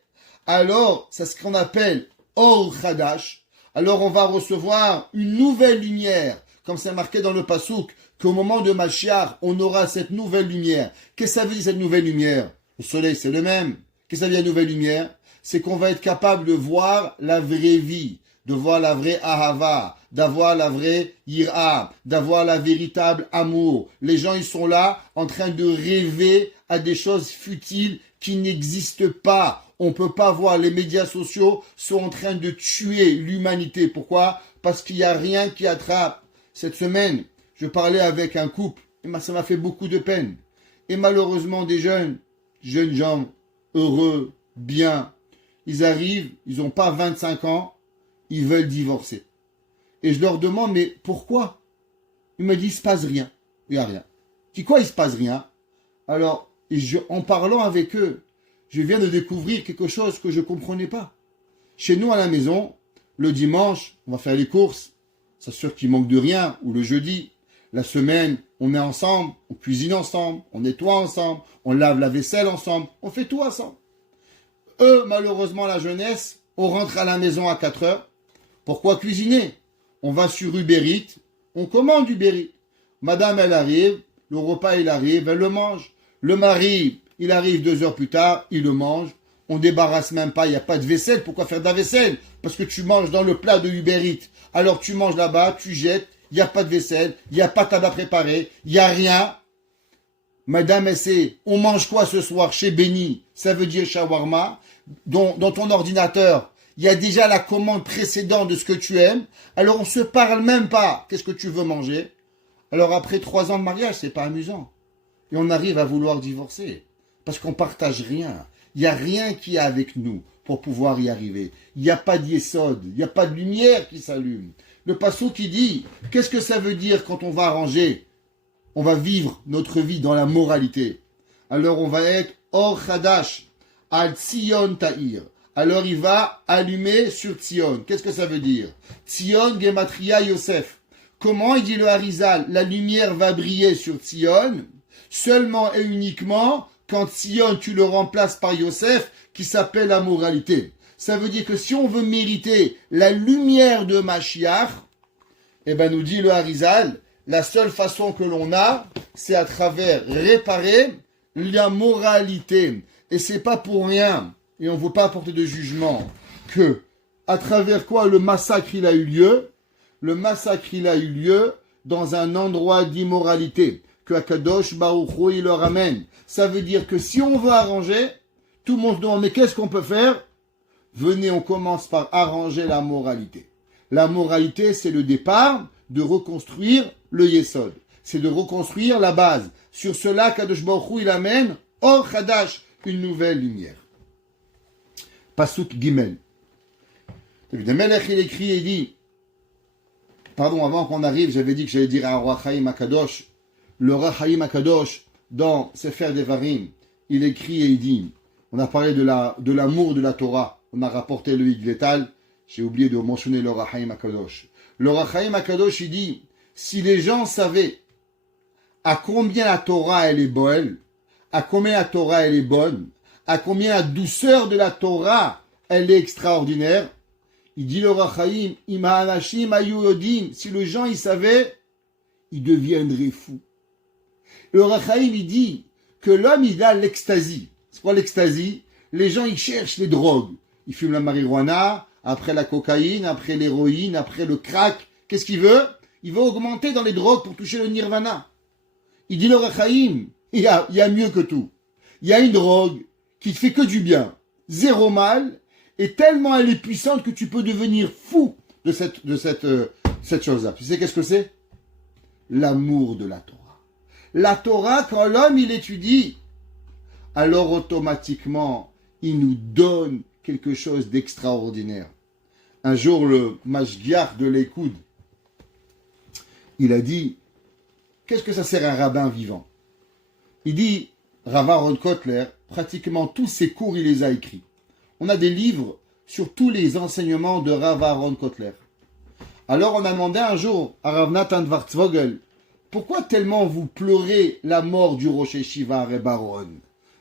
Alors, c'est ce qu'on appelle or chadash. Alors on va recevoir une nouvelle lumière, comme c'est marqué dans le Passouk, qu'au moment de Mashiach, on aura cette nouvelle lumière. Qu'est-ce que ça veut dire cette nouvelle lumière? Le soleil, c'est le même. Qu'est-ce que ça veut dire nouvelle lumière? C'est qu'on va être capable de voir la vraie vie, de voir la vraie ahava, d'avoir la vraie ira, d'avoir la véritable amour. Les gens, ils sont là en train de rêver à des choses futiles qui n'existent pas. On ne peut pas voir, les médias sociaux sont en train de tuer l'humanité. Pourquoi? Parce qu'il n'y a rien qui attrape. Cette semaine, je parlais avec un couple, et ça m'a fait beaucoup de peine. Et malheureusement, des jeunes gens, heureux, bien, ils arrivent, ils n'ont pas 25 ans, ils veulent divorcer. Et je leur demande, mais pourquoi? Ils me disent, il ne se passe rien. Il n'y a rien. Je dis, quoi, il ne se passe rien? Alors, en parlant avec eux, je viens de découvrir quelque chose que je ne comprenais pas. Chez nous, à la maison, le dimanche, on va faire les courses. C'est sûr qu'il manque de rien. Ou le jeudi, la semaine, on est ensemble, on cuisine ensemble, on nettoie ensemble, on lave la vaisselle ensemble, on fait tout ensemble. Eux, malheureusement, la jeunesse, on rentre à la maison à 4 heures. Pourquoi cuisiner? On va sur Uber Eats, on commande Uber Eats. Madame, elle arrive, le repas, il arrive, elle le mange. Le mari, il arrive 2 heures plus tard, il le mange. On débarrasse même pas, il n'y a pas de vaisselle. Pourquoi faire de la vaisselle? Parce que tu manges dans le plat de Uber Eats. Alors tu manges là-bas, tu jettes, il n'y a pas de vaisselle, il n'y a pas de table à préparer, il n'y a rien. Madame, elle sait, on mange quoi ce soir chez Benny? Ça veut dire shawarma. Dans ton ordinateur, il y a déjà la commande précédente de ce que tu aimes. Alors on se parle même pas. Qu'est-ce que tu veux manger? Alors après 3 ans de mariage, c'est pas amusant. Et on arrive à vouloir divorcer. Parce qu'on partage rien. Il n'y a rien qui est avec nous pour pouvoir y arriver. Il n'y a pas d'yesod. Il n'y a pas de lumière qui s'allume. Le passou qui dit, qu'est-ce que ça veut dire quand on va arranger? On va vivre notre vie dans la moralité. Alors on va être Or Chadash, Al Tzion Ta'ir. Alors il va allumer sur Tzion. Qu'est-ce que ça veut dire? Tzion Gematria Yosef. Comment, il dit le Harizal, la lumière va briller sur Tzion seulement et uniquement quand Tzion, tu le remplaces par Yosef, qui s'appelle la moralité. Ça veut dire que si on veut mériter la lumière de Mashiach, eh ben nous dit le Harizal, la seule façon que l'on a, c'est à travers réparer la moralité. Et c'est pas pour rien, et on ne veut pas apporter de jugement, que à travers quoi le massacre il a eu lieu? Le massacre il a eu lieu dans un endroit d'immoralité, que Akadosh Baruch Hu il le ramène. Ça veut dire que si on veut arranger, tout le monde se demande, mais qu'est-ce qu'on peut faire? Venez, on commence par arranger la moralité. La moralité, c'est le départ de reconstruire le Yesod. C'est de reconstruire la base. Sur cela, Kadosh Baruch Hu, il amène Or Chadash, une nouvelle lumière. Pasuk Gimel. David Melech, il écrit et dit, pardon, avant qu'on arrive, j'avais dit que j'allais dire à Roi Chaim Akadosh. Le Roi Chaim Akadosh, dans Sefer Devarim, il écrit et il dit, on a parlé de l'amour de la Torah, on a rapporté le Higletal, j'ai oublié de mentionner le Roi Chaim Akadosh. Le Roi Chaim Akadosh, il dit, si les gens savaient à combien la Torah elle est bonne, à combien la Torah elle est bonne, à combien la douceur de la Torah elle est extraordinaire, il dit le Roi Chaim, Ima Anashim Ayu Yodim, si les gens ils savaient, ils deviendraient fous. Le Roi Chaim il dit que l'homme il a l'extasie. C'est quoi l'extasie? Les gens ils cherchent les drogues. Ils fument la marijuana, après la cocaïne, après l'héroïne, après le crack. Qu'est-ce qu'il veut? Il veut augmenter dans les drogues pour toucher le nirvana. Il dit le Roi Chaim, il y a mieux que tout. Il y a une drogue qui te fait que du bien, zéro mal, et tellement elle est puissante que tu peux devenir fou de cette chose-là. Tu sais qu'est-ce que c'est? L'amour de la Torah. La Torah, quand l'homme il étudie, alors automatiquement, il nous donne quelque chose d'extraordinaire. Un jour, le Mashgiach de l'Écoud, il a dit, qu'est-ce que ça sert un rabbin vivant? Il dit, Rav Aaron Kotler, pratiquement tous ses cours, il les a écrits. On a des livres sur tous les enseignements de Rav Aaron Kotler. Alors on a demandé un jour à Rav Nathan Schwartzvogel, pourquoi tellement vous pleurez la mort du Rosh Yeshiva Reb Aaron?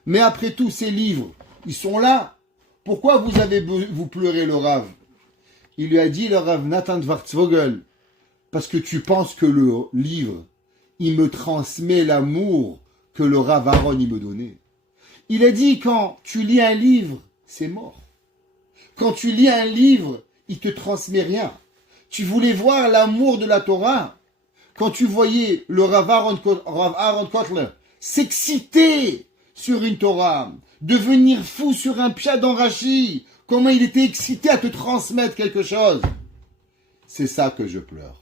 Mais après tous ces livres, ils sont là. Pourquoi vous pleurez le Rav? Il lui a dit, le Rav Nathan Schwartzvogel, parce que tu penses que le livre, il me transmet l'amour que le Rav Aaron il me donnait. Il a dit, quand tu lis un livre, c'est mort. Quand tu lis un livre, il te transmet rien. Tu voulais voir l'amour de la Torah. Quand tu voyais le Rav Aaron Kotler s'exciter sur une Torah, devenir fou sur un pshat dans Rashi, comment il était excité à te transmettre quelque chose. C'est ça que je pleure.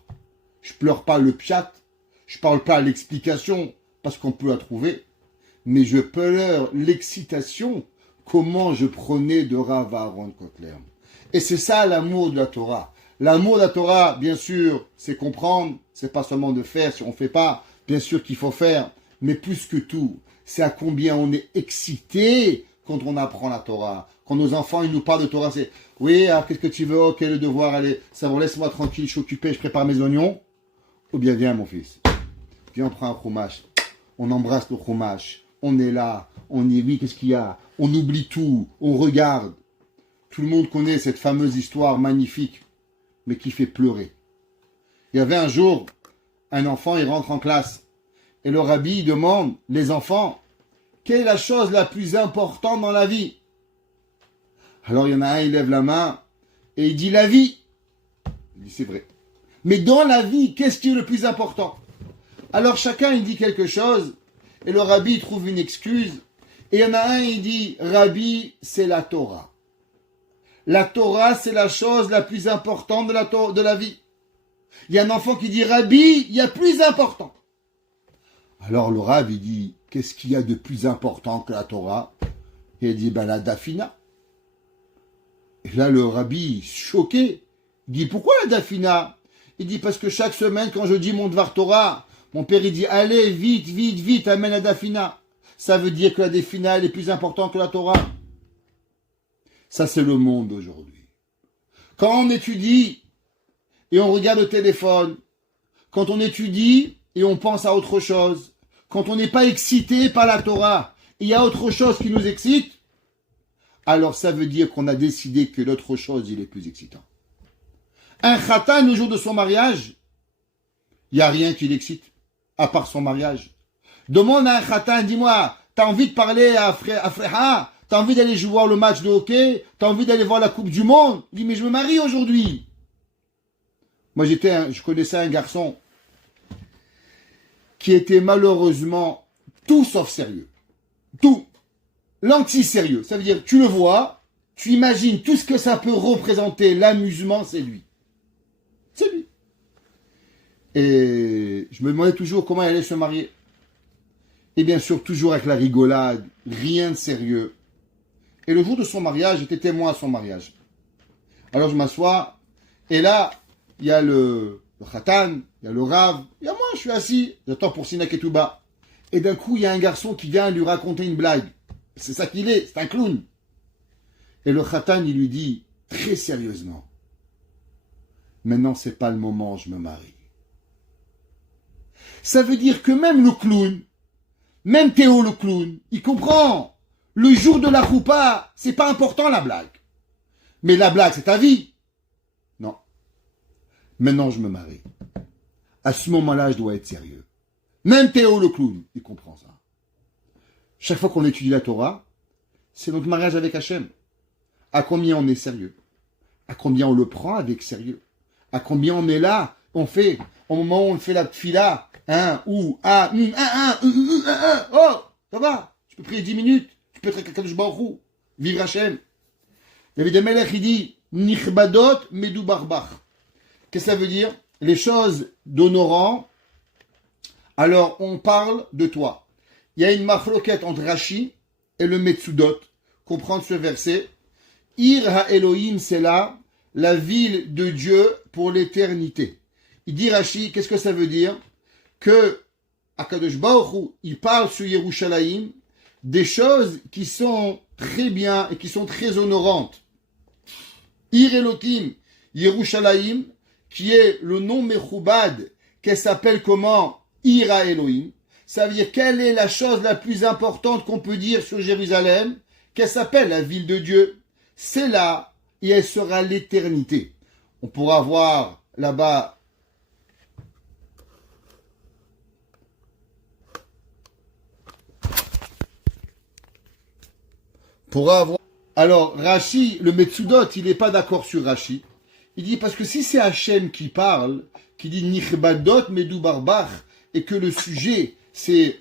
Je pleure pas le pshat, je parle pas l'explication, parce qu'on peut la trouver, mais je pleure l'excitation, comment je prenais de Rav Aaron Kotler. Et c'est ça l'amour de la Torah. L'amour de la Torah, bien sûr, c'est comprendre, c'est pas seulement de faire, si on fait pas, bien sûr qu'il faut faire, mais plus que tout, c'est à combien on est excité quand on apprend la Torah. Quand nos enfants, ils nous parlent de Torah, c'est « Oui, alors qu'est-ce que tu veux? Ok, le devoir, allez, ça va, laisse-moi tranquille, je suis occupé, je prépare mes oignons. » Ou bien, viens mon fils, viens, on prend un chumash, on embrasse le chumash, on est là, on y vit, qu'est-ce qu'il y a? On oublie tout, on regarde. Tout le monde connaît cette fameuse histoire magnifique, mais qui fait pleurer. Il y avait un jour, un enfant, il rentre en classe, et le rabbi demande, les enfants, quelle est la chose la plus importante dans la vie? Alors il y en a un, il lève la main, et il dit la vie. Il dit c'est vrai. Mais dans la vie, qu'est-ce qui est le plus important? Alors chacun, il dit quelque chose, et le rabbi trouve une excuse, et il y en a un, il dit, rabbi, c'est la Torah. La Torah, c'est la chose la plus importante de la vie. Il y a un enfant qui dit, rabbi, il y a plus important. Alors le Rav, il dit, qu'est-ce qu'il y a de plus important que la Torah? Et il dit, ben la Dafina. Et là, le Rabbi, choqué, il dit, pourquoi la Dafina? Il dit, parce que chaque semaine, quand je dis mon Dvar Torah, mon père, il dit, allez, vite, vite, vite, amène la Dafina. Ça veut dire que la Dafina, elle est plus importante que la Torah. Ça, c'est le monde aujourd'hui. Quand on étudie et on regarde le téléphone, quand on étudie et on pense à autre chose, quand on n'est pas excité par la Torah, il y a autre chose qui nous excite, alors ça veut dire qu'on a décidé que l'autre chose, il est plus excitant. Un khatan, le jour de son mariage, il n'y a rien qui l'excite, à part son mariage. Demande à un khatan, dis-moi, t'as envie de parler à Freha? T'as envie d'aller jouer le match de hockey? T'as envie d'aller voir la Coupe du Monde? Il dit, mais je me marie aujourd'hui. Moi, je connaissais un garçon qui était malheureusement tout sauf sérieux. Tout. L'anti-sérieux. Ça veut dire, tu le vois, tu imagines tout ce que ça peut représenter, l'amusement, c'est lui. C'est lui. Et je me demandais toujours comment il allait se marier. Et bien sûr, toujours avec la rigolade, rien de sérieux. Et le jour de son mariage, j'étais témoin à son mariage. Alors je m'assois, et là, il y a le khatan, il y a le rav, il y a moi, je suis assis, j'attends pour Sina Ketouba. Et d'un coup, il y a un garçon qui vient lui raconter une blague. C'est ça qu'il est, c'est un clown. Et le khatan, il lui dit, très sérieusement, maintenant, c'est pas le moment, je me marie. Ça veut dire que même le clown, même Théo le clown, il comprend. Le jour de la choupa, c'est pas important la blague. Mais la blague, c'est ta vie. Non. Maintenant, je me marie. À ce moment-là, je dois être sérieux. Même Théo le clown, il comprend ça. Chaque fois qu'on étudie la Torah, c'est notre mariage avec Hachem. À combien on est sérieux? À combien on le prend avec sérieux? À combien on est là? On fait, au moment où on fait la tfila, oh, ça va, je peux prier 10 minutes, je peux être Kadosh Baruch Hu, vivre Hachem. David Amelech, il dit, Nichbadot medou barbach. Qu'est-ce que ça veut dire? Les choses d'honorant, alors on parle de toi. Il y a une machloket entre Rashi et le Metsudot. Comprendre ce verset. Ir ha-Elohim, c'est là, la ville de Dieu pour l'éternité. Il dit Rashi, qu'est-ce que ça veut dire? Que Akadosh Baruch Hu, il parle sur Yerushalayim des choses qui sont très bien et qui sont très honorantes. Ir Elohim, Yerushalayim, qui est le nom Mechoubad, qu'elle s'appelle comment? Ira Elohim. Ça veut dire quelle est la chose la plus importante qu'on peut dire sur Jérusalem? Qu'elle s'appelle la ville de Dieu. C'est là et elle sera l'éternité. On pourra voir là-bas Alors, Rashi, le Metsudot, il n'est pas d'accord sur Rashi. Il dit, parce que si c'est Hachem qui parle, qui dit Nichbadot Medou Barbach, et que le sujet, c'est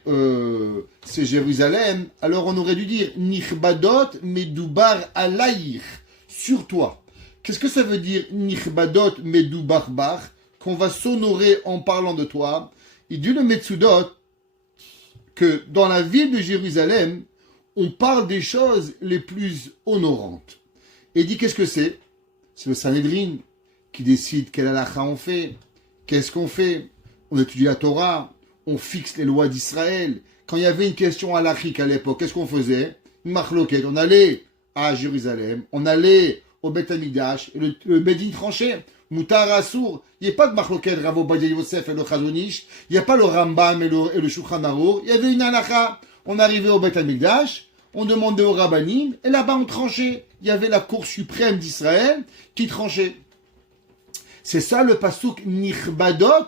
Jérusalem, alors on aurait dû dire Nichbadot Medubar Alayir, sur toi. Qu'est-ce que ça veut dire Nichbadot Medubar Bar, qu'on va s'honorer en parlant de toi? Il dit le Metsudot que dans la ville de Jérusalem, on parle des choses les plus honorantes. Et il dit qu'est-ce que c'est? C'est le Sanhedrin qui décide quelle halakha on fait, qu'est-ce qu'on fait. On étudie la Torah, on fixe les lois d'Israël. Quand il y avait une question halachique à l'époque, qu'est-ce qu'on faisait? Une marloquette. On allait à Jérusalem, on allait au Beth Amikdash, et le Bedin tranchait. Moutar Assour, il n'y a pas de marloquette Rav Ovadia Yosef et le Chazonish, il n'y a pas le Rambam et le Shulchan Arour, il y avait une halakha. On arrivait au Beth Amikdash, on demandait au Rabbanim, et là-bas on tranchait. Il y avait la Cour suprême d'Israël qui tranchait. C'est ça le pasouk Nichbadot.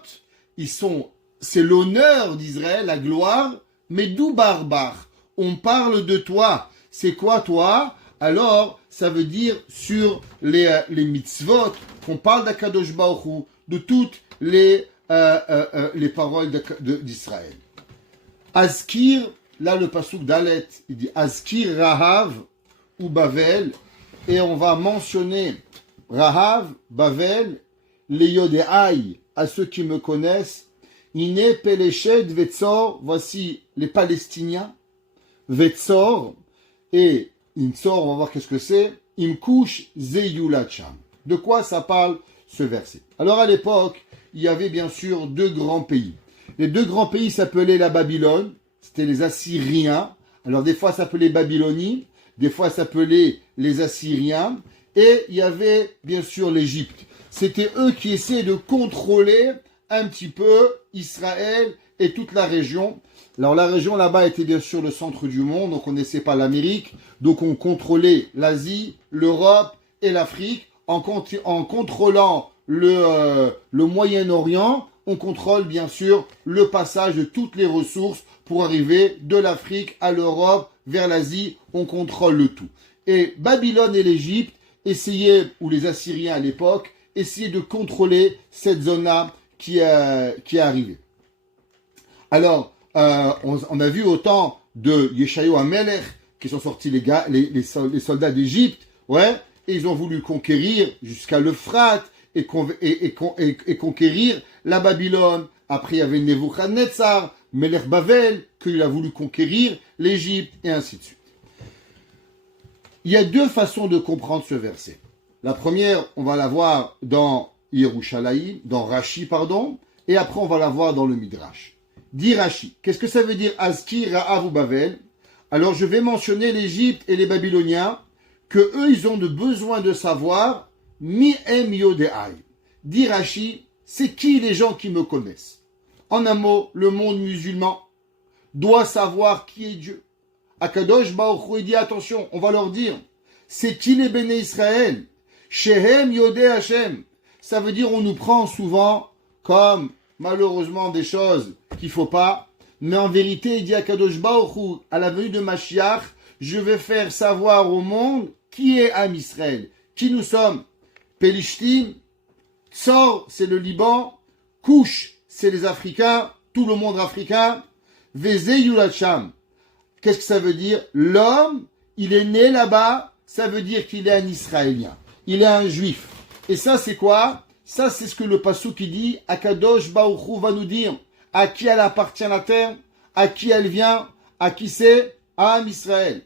C'est l'honneur d'Israël, la gloire, mais d'où barbare? On parle de toi. C'est quoi toi? Alors, ça veut dire sur les mitzvot, qu'on parle d'Akadosh Baruch Hu, de toutes les paroles d'Israël. Azkir, là le pasouk d'Alet, il dit Azkir Rahav ou Bavel, et on va mentionner Rahav, Bavel, les Yodéaï, à ceux qui me connaissent, Iné Peleshed Vetzor, voici les Palestiniens, Vetzor, et Imtsor, on va voir qu'est-ce que c'est, Imkush Zeyulacham. De quoi ça parle ce verset? Alors à l'époque, il y avait bien sûr deux grands pays. Les deux grands pays s'appelaient la Babylone, c'était les Assyriens, alors des fois ça s'appelait Babylonie, des fois ça s'appelait les Assyriens, et il y avait bien sûr l'Égypte. C'était eux qui essayaient de contrôler un petit peu Israël et toute la région. Alors la région là-bas était bien sûr le centre du monde, donc on ne connaissait pas l'Amérique, donc on contrôlait l'Asie, l'Europe et l'Afrique. En contrôlant le Moyen-Orient, on contrôle bien sûr le passage de toutes les ressources pour arriver de l'Afrique à l'Europe, vers l'Asie, on contrôle le tout. Et Babylone et l'Égypte essayaient, ou les Assyriens à l'époque, essayaient de contrôler cette zone-là qui est arrivée. Alors, on a vu autant de Yeshayahu Amelech qui sont sortis les soldats d'Égypte, ouais, et ils ont voulu conquérir jusqu'à l'Euphrate et conquérir la Babylone. Après, il y avait Nebuchadnezzar, Melech Bavel, qu'il a voulu conquérir l'Égypte, et ainsi de suite. Il y a deux façons de comprendre ce verset. La première, on va la voir dans Yerushalayim, dans Rashi, pardon, et après on va la voir dans le Midrash. Dit Rashi, qu'est-ce que ça veut dire Azkir Ra'av ou Bavel? Alors je vais mentionner l'Égypte et les Babyloniens, que eux ils ont besoin de savoir Mi em Yodéaï. Dit Rashi, c'est qui les gens qui me connaissent? En un mot, le monde musulman doit savoir qui est Dieu. Akadosh Baruch Hu dit attention, on va leur dire, c'est qui les béné Israël? Shehem Yodé Hashem. Ça veut dire on nous prend souvent comme malheureusement des choses qu'il faut pas. Mais en vérité, il dit Akadosh Baruch Hu, à la venue de Mashiach, je vais faire savoir au monde qui est Am Israël, qui nous sommes. Pelishtim, Tsor, c'est le Liban, Kush, c'est les Africains, tout le monde africain, Veze Yulacham. Qu'est-ce que ça veut dire? L'homme, il est né là-bas, ça veut dire qu'il est un Israélien. Il est un Juif. Et ça, c'est quoi? Ça, c'est ce que le Passouk qui dit, Akadosh Baruch Hu va nous dire, à qui elle appartient la terre, à qui elle vient, à qui c'est, à Am Israël.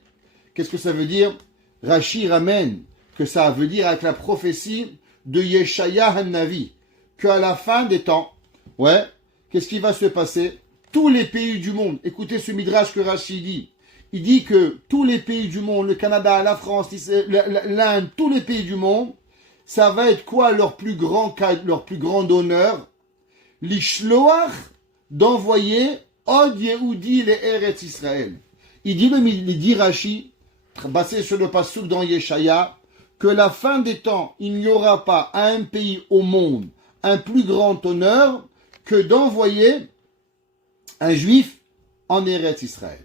Qu'est-ce que ça veut dire? Rashi ramène que ça veut dire avec la prophétie de Yeshaya Han-Navi, qu'à la fin des temps, ouais, qu'est-ce qui va se passer? Tous les pays du monde, écoutez ce midrash que Rashi dit, il dit que tous les pays du monde, le Canada, la France, l'Inde, tous les pays du monde, ça va être quoi leur plus grand honneur? L'ishloach, d'envoyer Od Yehudi les Eretz Israël. Il dit Rashi, basé sur le passouk dans Yeshaya, que la fin des temps, il n'y aura pas à un pays au monde un plus grand honneur que d'envoyer un juif en Eretz Israël.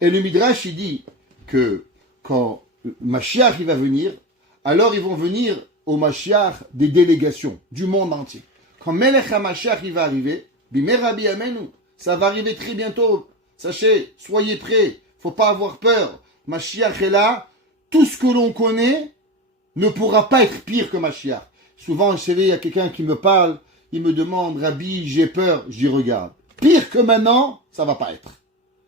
Et le Midrash, il dit que quand Mashiach il va venir, alors ils vont venir au Mashiach des délégations du monde entier. Quand Melech HaMashiach il va arriver, Bimei Rabbi Amenu, Ça va arriver très bientôt. Sachez, soyez prêts. Faut pas avoir peur. Mashiach est là. Tout ce que l'on connaît ne pourra pas être pire que Mashiach. Souvent, vous savez, il y a quelqu'un qui me parle, il me demande, Rabbi, j'ai peur. Je dis, regarde, pire que maintenant, ça va pas être.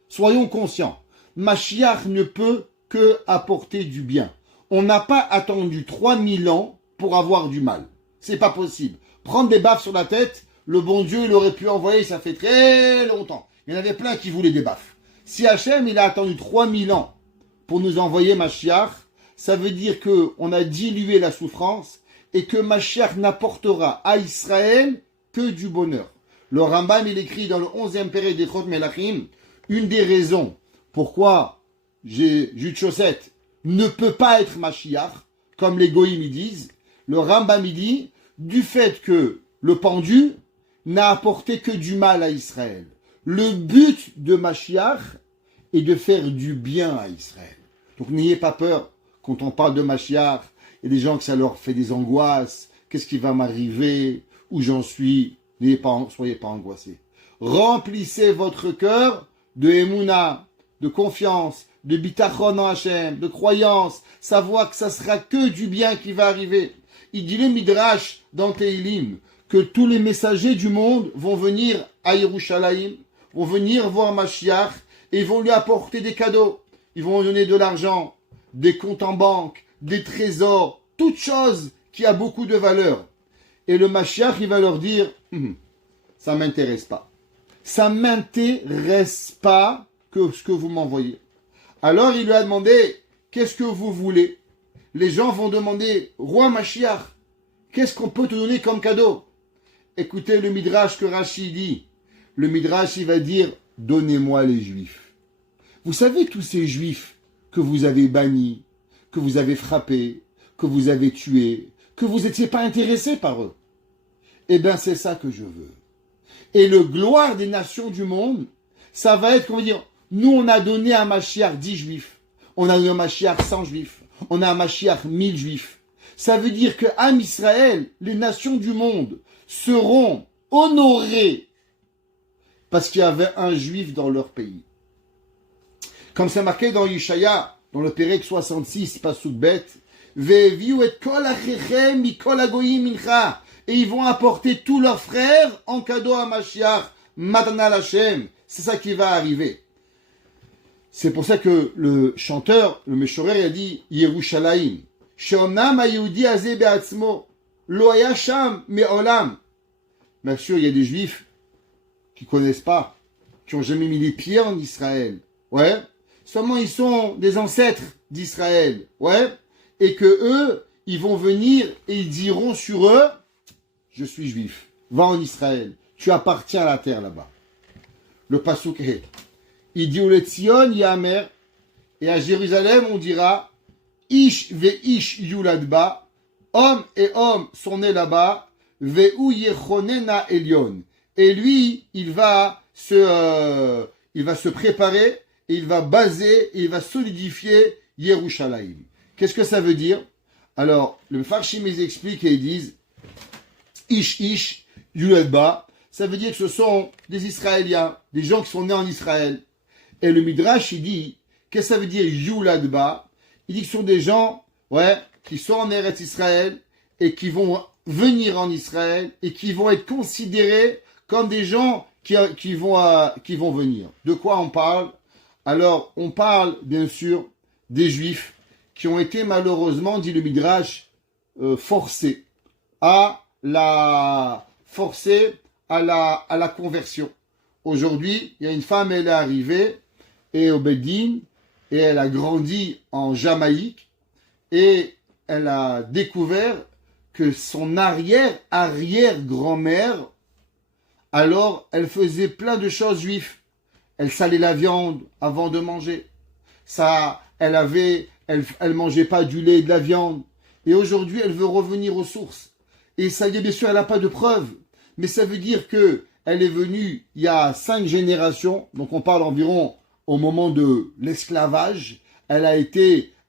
Soyons conscients. Mashiach ne peut que apporter du bien. On n'a pas attendu 3000 ans pour avoir du mal. C'est pas possible. Prendre des baffes sur la tête, le bon Dieu, il aurait pu envoyer, ça fait très longtemps. Il y en avait plein qui voulaient des baffes. Si Hachem, il a attendu 3000 ans pour nous envoyer Mashiach, ça veut dire qu'on a dilué la souffrance et que Mashiach n'apportera à Israël que du bonheur. Le Rambam, il écrit dans le 11e péril des Chot Melachim, une des raisons pourquoi Jude Chaussette ne peut pas être Mashiach, comme les Goïm ils disent, le Rambam il dit, du fait que le pendu n'a apporté que du mal à Israël. Le but de Mashiach est de faire du bien à Israël. Donc n'ayez pas peur quand on parle de Mashiach. Il y a des gens que ça leur fait des angoisses. Qu'est-ce qui va m'arriver? Où j'en suis? Soyez pas angoissés. Remplissez votre cœur de Emouna, de confiance, de bitachon en Hachem, de croyance, savoir que ça sera que du bien qui va arriver. Il dit le Midrash dans Teilim que tous les messagers du monde vont venir à Yerushalayim, vont venir voir Mashiach et ils vont lui apporter des cadeaux. Ils vont lui donner de l'argent, des comptes en banque, des trésors, toute chose qui a beaucoup de valeur. Et le Mashiach, il va leur dire, ça m'intéresse pas. Ça m'intéresse pas que ce que vous m'envoyez. Alors il lui a demandé, qu'est-ce que vous voulez? Les gens vont demander, roi Mashiach, qu'est-ce qu'on peut te donner comme cadeau? Écoutez le Midrash que Rashi dit. Le Midrash, il va dire, donnez-moi les Juifs. Vous savez tous ces Juifs que vous avez bannis, que vous avez frappés, que vous avez tués, que vous n'étiez pas intéressés par eux. Eh bien, c'est ça que je veux. Et le gloire des nations du monde, ça va être, comment dire, nous on a donné à Mashiach 10 Juifs, on a donné à Mashiach 100 Juifs, on a à Mashiach 1000 Juifs. Ça veut dire que Am Israël, les nations du monde, seront honorées parce qu'il y avait un Juif dans leur pays. Comme c'est marqué dans Yeshaya, dans le Pérec 66, Pasuk Bet, Ve'eviu et kol achechem mikol hagoyim mincha. Et ils vont apporter tous leurs frères en cadeau à Mashiach, Matana Hashem. C'est ça qui va arriver. C'est pour ça que le chanteur, le Meshorer, a dit Yerushalayim. Sheomnam hayehudi hazeh be'atzmo, lo haya sham me'olam. Bien sûr, il y a des Juifs qui connaissent pas, qui ont jamais mis les pieds en Israël. Ouais. Seulement, ils sont des ancêtres d'Israël. Ouais. Et que eux, ils vont venir et ils diront sur eux, je suis juif, va en Israël, tu appartiens à la terre là-bas. Le pasuk est, il dit, le Tzion yamer, et à Jérusalem on dira, ish ve ish yuladba, homme et homme sont nés là-bas, ve'u yechonena elion. Et lui, il va se préparer, et il va baser, et il va solidifier Yerushalayim. Qu'est-ce que ça veut dire? Alors, le Farshim, ils expliquent et ils disent, Ish, Yuladba, ça veut dire que ce sont des Israéliens, des gens qui sont nés en Israël. Et le Midrash, il dit, qu'est-ce que ça veut dire Yuladba? Il dit que ce sont des gens, qui sont en Eretz Israël et qui vont venir en Israël et qui vont être considérés comme des gens qui vont venir. De quoi on parle? Alors, on parle, bien sûr, des Juifs qui ont été malheureusement, dit le Midrash, forcés à la conversion. Aujourd'hui, il y a une femme, elle est arrivée et au Bédine et elle a grandi en Jamaïque et elle a découvert que son arrière-grand-mère, alors elle faisait plein de choses juives. Elle salait la viande avant de manger. Elle mangeait pas du lait et de la viande. Et aujourd'hui, elle veut revenir aux sources. Et ça y est, bien sûr, elle n'a pas de preuves. Mais ça veut dire que elle est venue il y a 5 générations. Donc, on parle environ au moment de l'esclavage. Elle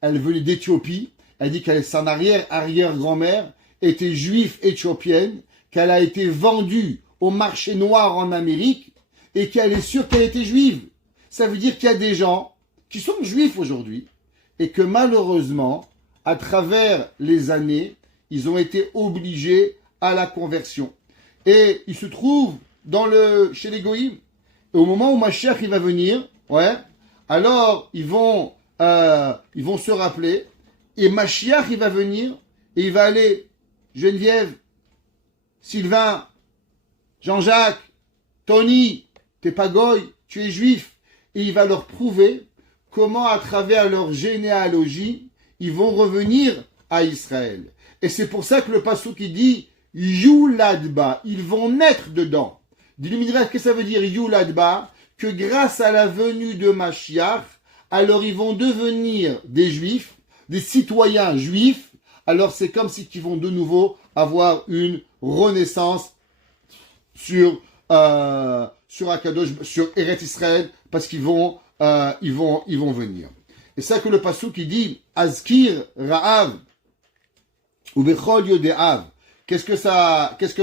venait d'Éthiopie. Elle dit que son arrière-grand-mère était juive éthiopienne, qu'elle a été vendue au marché noir en Amérique. et qu'elle est sûre qu'elle était juive. Ça veut dire qu'il y a des gens qui sont juifs aujourd'hui et que malheureusement, à travers les années, ils ont été obligés à la conversion. Et ils se trouvent chez les Goïms. Et au moment où Mashiach il va venir, alors ils vont se rappeler. Et Mashiach il va venir et il va aller, Geneviève, Sylvain, Jean-Jacques, Tony, t'es pas goy, tu es juif. Et il va leur prouver comment à travers leur généalogie, ils vont revenir à Israël. Et c'est pour ça que le passouk qui dit Yuladba, ils vont naître dedans. Dis-le Midrash, qu'est-ce que ça veut dire Yuladba? Que grâce à la venue de Mashiach, alors ils vont devenir des juifs, des citoyens juifs. Alors c'est comme si ils vont de nouveau avoir une renaissance sur Akadosh, sur Eretz Israël, parce qu'ils vont venir. Et ça que le passouk qui dit Azkir Ra'av ou Bechol Yode'av. Qu'est-ce que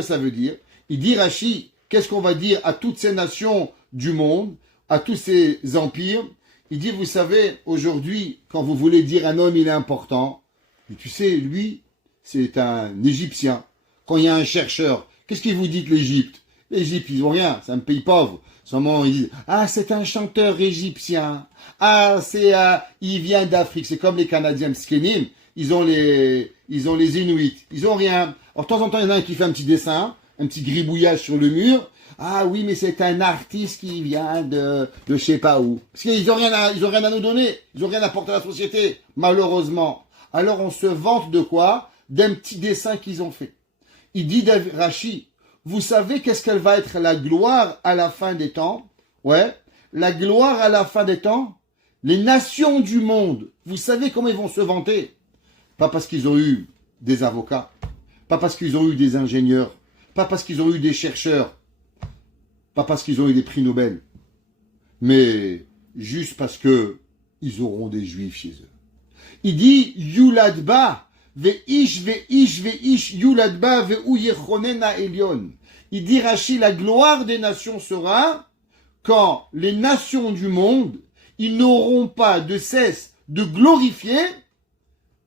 ça veut dire? Il dit Rashi, qu'est-ce qu'on va dire à toutes ces nations du monde, à tous ces empires? Il dit, vous savez, aujourd'hui, quand vous voulez dire un homme il est important, mais tu sais, lui, c'est un Égyptien. Quand il y a un chercheur, qu'est-ce qu'il vous dit de l'Égypte? L'Égypte, ils ont rien, c'est un pays pauvre. Seulement, ils disent, ah, c'est un chanteur égyptien. Ah, il vient d'Afrique. C'est comme les Canadiens Mskenim. Ils ont les Inuits. Ils ont rien. Alors, de temps en temps, il y en a un qui fait un petit dessin, un petit gribouillage sur le mur. Ah oui, mais c'est un artiste qui vient de je sais pas où. Parce qu'ils ont rien à nous donner. Ils ont rien à apporter à la société, malheureusement. Alors, on se vante de quoi? D'un petit dessin qu'ils ont fait. Il dit Rashi, vous savez qu'est-ce qu'elle va être la gloire à la fin des temps? La gloire à la fin des temps. Les nations du monde, vous savez comment ils vont se vanter? Pas parce qu'ils ont eu des avocats, pas parce qu'ils ont eu des ingénieurs, pas parce qu'ils ont eu des chercheurs, pas parce qu'ils ont eu des prix Nobel, mais juste parce que ils auront des juifs chez eux. Il dit Yuladba veish Yuladba ve'u yechonena elyon. Il dit Rashi, la gloire des nations sera quand les nations du monde, ils n'auront pas de cesse de glorifier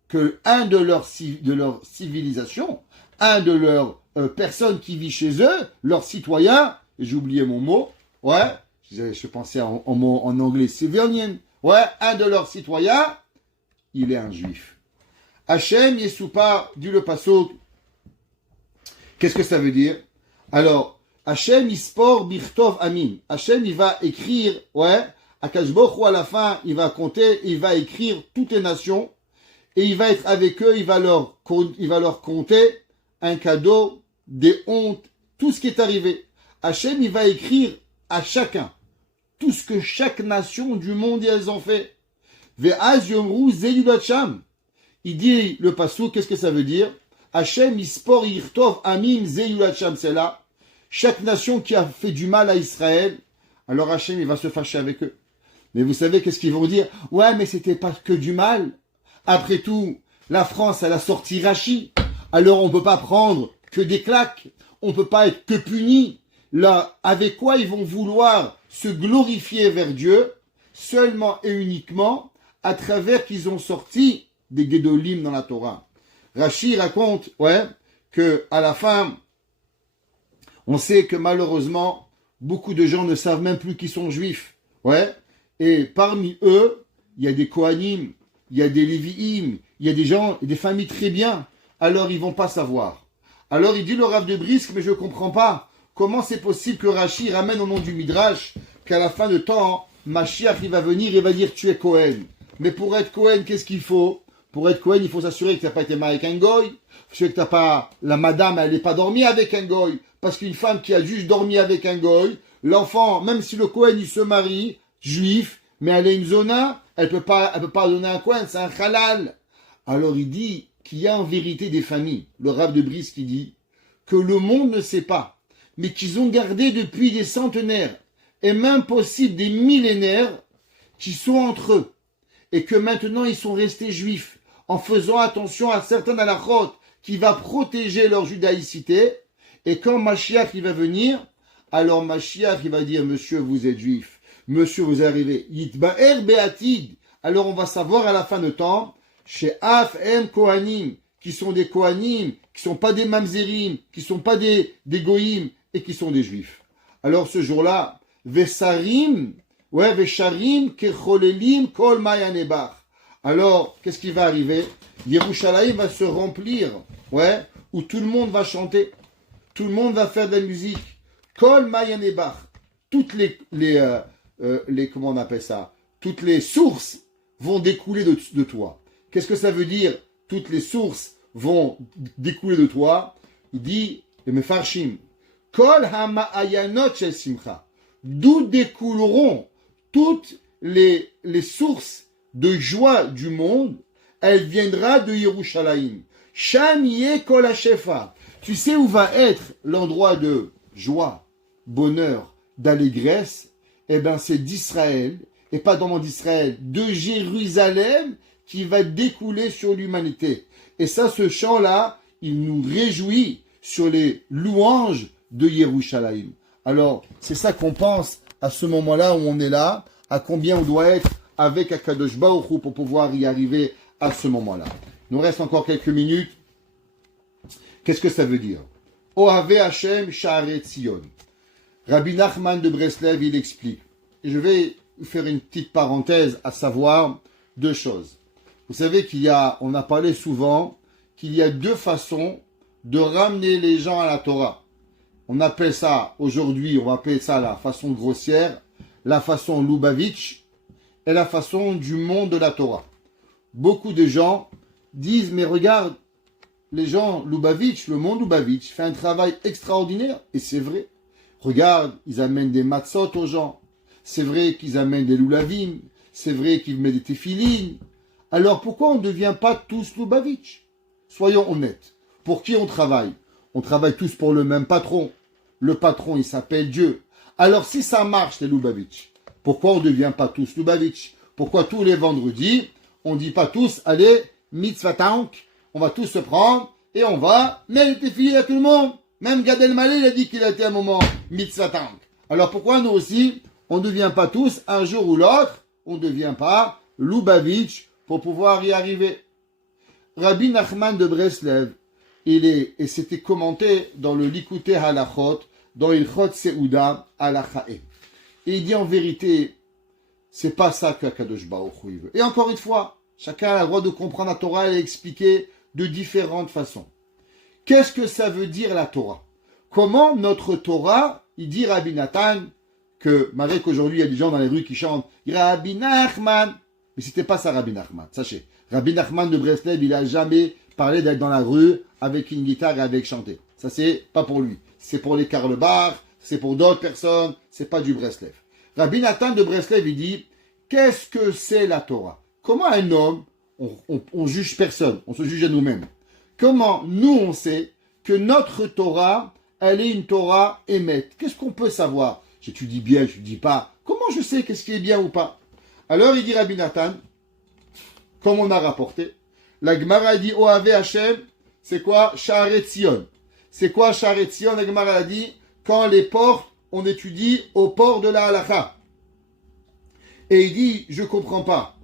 que un de leur civilisation, un de leurs personnes qui vit chez eux, leurs citoyens, j'ai oublié mon mot, je pensais en anglais, civilian, un de leurs citoyens, il est un juif. Hachem Yesoupa, dit le passouk, qu'est-ce que ça veut dire? Alors, Hachem Ispor Birtov Amin. Hachem, il va écrire, Akash Baruch Hu, à la fin, il va compter, il va écrire toutes les nations, et il va être avec eux, il va leur compter un cadeau, des hontes, tout ce qui est arrivé. Hachem, il va écrire à chacun tout ce que chaque nation du monde elles ont fait. Ve'az yomru zeyudacham. Il dit le passouk, qu'est-ce que ça veut dire? Hachem ispor yirtov amim zeyudacham, c'est là. Chaque nation qui a fait du mal à Israël, alors Hachem, il va se fâcher avec eux. Mais vous savez qu'est-ce qu'ils vont dire? Ouais, mais c'était pas que du mal. Après tout, la France, elle a sorti Rachi. Alors on peut pas prendre que des claques. On peut pas être que puni. Là, avec quoi ils vont vouloir se glorifier vers Dieu? Seulement et uniquement à travers qu'ils ont sorti des Gedolim dans la Torah. Rachi raconte, que à la fin, on sait que malheureusement, beaucoup de gens ne savent même plus qu'ils sont juifs. Et parmi eux, il y a des Kohanim, il y a des Lévi'im, il y a des gens, des familles très bien. Alors ils vont pas savoir. Alors il dit le Rav de Brisk, mais je comprends pas. Comment c'est possible que Rachi ramène au nom du Midrash qu'à la fin de temps, Mashiach il va venir et va dire tu es Kohen. Mais pour être Kohen, qu'est-ce qu'il faut? Pour être Kohen, il faut s'assurer que tu n'as pas été marié avec un goy. S'assurer que t'as pas, la madame, elle n'est pas dormie avec un goy. Parce qu'une femme qui a juste dormi avec un goy, l'enfant, même si le Kohen il se marie, juif, mais elle est une zona, elle peut pas donner un Kohen, c'est un halal. Alors il dit qu'il y a en vérité des familles, le Rav de Brisk qui dit, que le monde ne sait pas, mais qu'ils ont gardé depuis des centenaires, et même possible des millénaires, qui sont entre eux, et que maintenant ils sont restés juifs, en faisant attention à certaines halachot qui va protéger leur judaïcité, et quand Mashiach il va venir, alors Mashiach, il va dire, monsieur, vous êtes juif. Monsieur, vous arrivez. Yitba'er be'atid. Alors on va savoir à la fin de temps, chez Af Em Kohanim, qui sont des Kohanim, qui sont pas des Mamzerim, qui sont pas des Goïm, et qui sont des juifs. Alors ce jour-là, Vesarim, Vesharim, Kecholelim, Kol Mayanebar. Alors, qu'est-ce qui va arriver? Yerushalayim va se remplir, où tout le monde va chanter, tout le monde va faire de la musique. Kol Mayanebar. Toutes les comment on appelle ça? Toutes les sources vont découler de toi. Qu'est-ce que ça veut dire? Toutes les sources vont découler de toi. Il dit, le Mefarshim, Kol ha'ma'ayanot shel simcha. D'où découleront toutes les sources de joie du monde? Elle viendra de Yerushalayim. Sham yeh kol ha'shefa. Tu sais où va être l'endroit de joie, bonheur, d'allégresse? Eh bien, c'est d'Israël, et pas dans le monde d'Israël, de Jérusalem, qui va découler sur l'humanité. Et ça, ce chant-là, il nous réjouit sur les louanges de Yerushalayim. Alors, c'est ça qu'on pense à ce moment-là où on est là, à combien on doit être avec Akadosh Baruch Hu pour pouvoir y arriver à ce moment-là. Il nous reste encore quelques minutes. Qu'est-ce que ça veut dire? Ohave Hashem Sha'arei Tzion. Rabbi Nachman de Breslev, il explique. Et je vais faire une petite parenthèse, à savoir deux choses. Vous savez on a parlé souvent qu'il y a deux façons de ramener les gens à la Torah. On appelle ça, aujourd'hui, on va appeler ça la façon grossière, la façon Lubavitch et la façon du monde de la Torah. Beaucoup de gens disent, mais regarde, les gens Lubavitch, le monde Lubavitch fait un travail extraordinaire, et c'est vrai. Regarde, ils amènent des matzot aux gens. C'est vrai qu'ils amènent des loulavim. C'est vrai qu'ils mettent des téphilines. Alors pourquoi on ne devient pas tous Lubavitch? Soyons honnêtes. Pour qui on travaille? On travaille tous pour le même patron. Le patron, il s'appelle Dieu. Alors si ça marche, les Lubavitch, pourquoi on ne devient pas tous Lubavitch? Pourquoi tous les vendredis, on ne dit pas tous, allez, mitzvah tank, on va tous se prendre et on va mettre des téphilines à tout le monde? Même Gad Elmaleh, il a dit qu'il a été un moment mitzvah tank. Alors pourquoi nous aussi, on ne devient pas tous, un jour ou l'autre, on ne devient pas Lubavitch pour pouvoir y arriver? Rabbi Nachman de Breslev, et c'était commenté dans le Likutei Halachot, dans Ilchot Seuda Halachae. Et il dit en vérité, c'est pas ça qu'Akadosh Baruch Hu veut. Et encore une fois, chacun a le droit de comprendre la Torah et l'expliquer de différentes façons. Qu'est-ce que ça veut dire la Torah? Comment notre Torah, il dit Rabbi Nathan, que malgré qu'aujourd'hui il y a des gens dans les rues qui chantent Rabbi Nachman, mais c'était pas ça Rabbi Nachman, sachez. Rabbi Nachman de Breslev, il a jamais parlé d'être dans la rue avec une guitare et avec chanter. Ça c'est pas pour lui. C'est pour les Karl Barth, c'est pour d'autres personnes, c'est pas du Breslev. Rabbi Nathan de Breslev, il dit, qu'est-ce que c'est la Torah? Comment un homme, on juge personne, on se juge à nous-mêmes. Comment nous on sait que notre Torah, elle est une Torah émette? Qu'est-ce qu'on peut savoir? J'étudie bien, je ne dis pas. Comment je sais qu'est-ce qui est bien ou pas? Alors il dit Rabbi Nathan, comme on a rapporté, la Gemara dit Ohave Hashem, c'est quoi? Sha'arei Tzion. C'est quoi Sha'arei Tzion? La Gemara a dit, quand les portes, on étudie au port de la halakha. Et il dit, je ne comprends pas.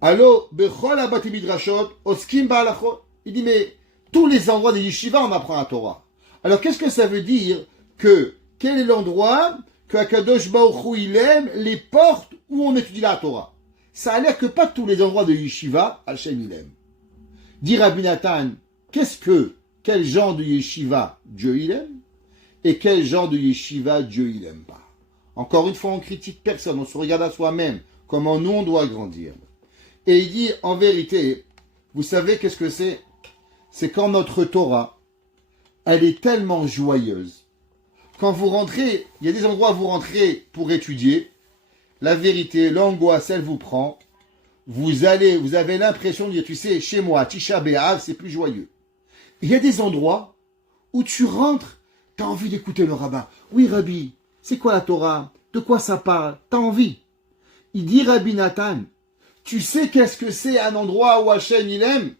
Allo, bechol abati midrashot, oskim ba'alachot. Il dit, mais tous les endroits des yeshivas, on apprend la Torah. Alors, qu'est-ce que ça veut dire que, quel est l'endroit que Akadosh Baruch Hu, il aime, les portes où on étudie la Torah? Ça a l'air que pas tous les endroits de yeshiva, Hachem, il aime. Dit Rabbi Nathan, quel genre de yeshiva Dieu, il aime? Et quel genre de yeshiva Dieu, il aime pas? Encore une fois, on critique personne, on se regarde à soi-même, comment nous, on doit grandir. Et il dit, en vérité, vous savez qu'est-ce que c'est? C'est quand notre Torah, elle est tellement joyeuse. Quand vous rentrez, il y a des endroits où vous rentrez pour étudier, la vérité, l'angoisse, elle vous prend, vous avez l'impression de dire, tu sais, chez moi, Tisha B'Av, c'est plus joyeux. Il y a des endroits où tu rentres, tu as envie d'écouter le rabbin. Oui, Rabbi, c'est quoi la Torah? De quoi ça parle? Tu as envie. Il dit, Rabbi Nathan, tu sais qu'est-ce que c'est un endroit où Hachem il aime?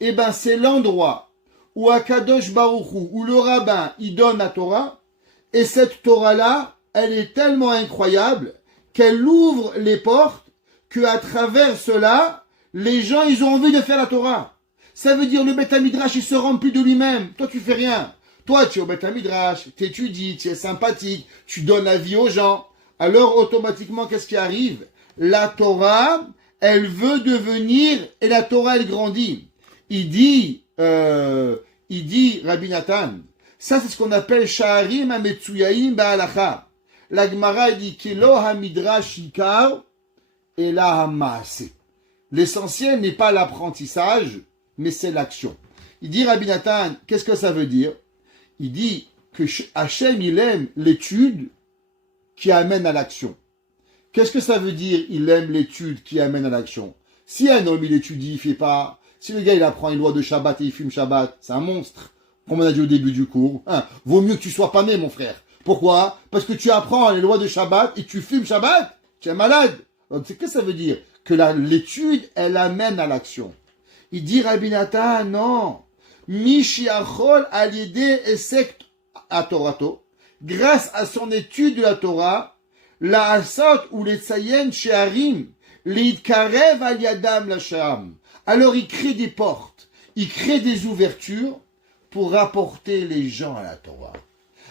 Eh ben, c'est l'endroit où Akadosh Baruch Hu, où le rabbin, il donne la Torah, Et cette Torah-là, elle est tellement incroyable qu'elle ouvre les portes qu'à travers cela, les gens, ils ont envie de faire la Torah. Ça veut dire le Beth Midrash, il se remplit de lui-même. Toi, tu fais rien. Toi, tu es au Beth Midrash, tu étudies, tu es sympathique, tu donnes la vie aux gens. Alors, automatiquement, qu'est-ce qui arrive? La Torah, elle veut devenir, et la Torah, elle grandit. Il dit Rabbi Nathan, ça c'est ce qu'on appelle Sha'arim HaMetsuyaim Ba'alacha. La Gemara dit Kelo HaMidrash Ikar et la Hamaase. L'essentiel n'est pas l'apprentissage, mais c'est l'action. Il dit Rabbi Nathan, qu'est-ce que ça veut dire? Il dit que Hachem, il aime l'étude qui amène à l'action. Qu'est-ce que ça veut dire, il aime l'étude qui amène à l'action? Si un homme, il étudie, il fait pas. Si le gars, il apprend une loi de Shabbat et il fume Shabbat, c'est un monstre. Comme on a dit au début du cours. Hein, vaut mieux que tu sois pas né, mon frère. Pourquoi? Parce que tu apprends les lois de Shabbat et tu fumes Shabbat. Tu es malade. Donc, qu'est-ce que ça veut dire? Que l'étude, elle amène à l'action. Il dit, Rabbi Nathan, non. Mishiachol aliede esek atorato. Grâce à son étude de la Torah, la asot ou les tsayen she'arim, l'idkarev al yadam la sham. Alors il crée des portes, il crée des ouvertures pour rapporter les gens à la Torah.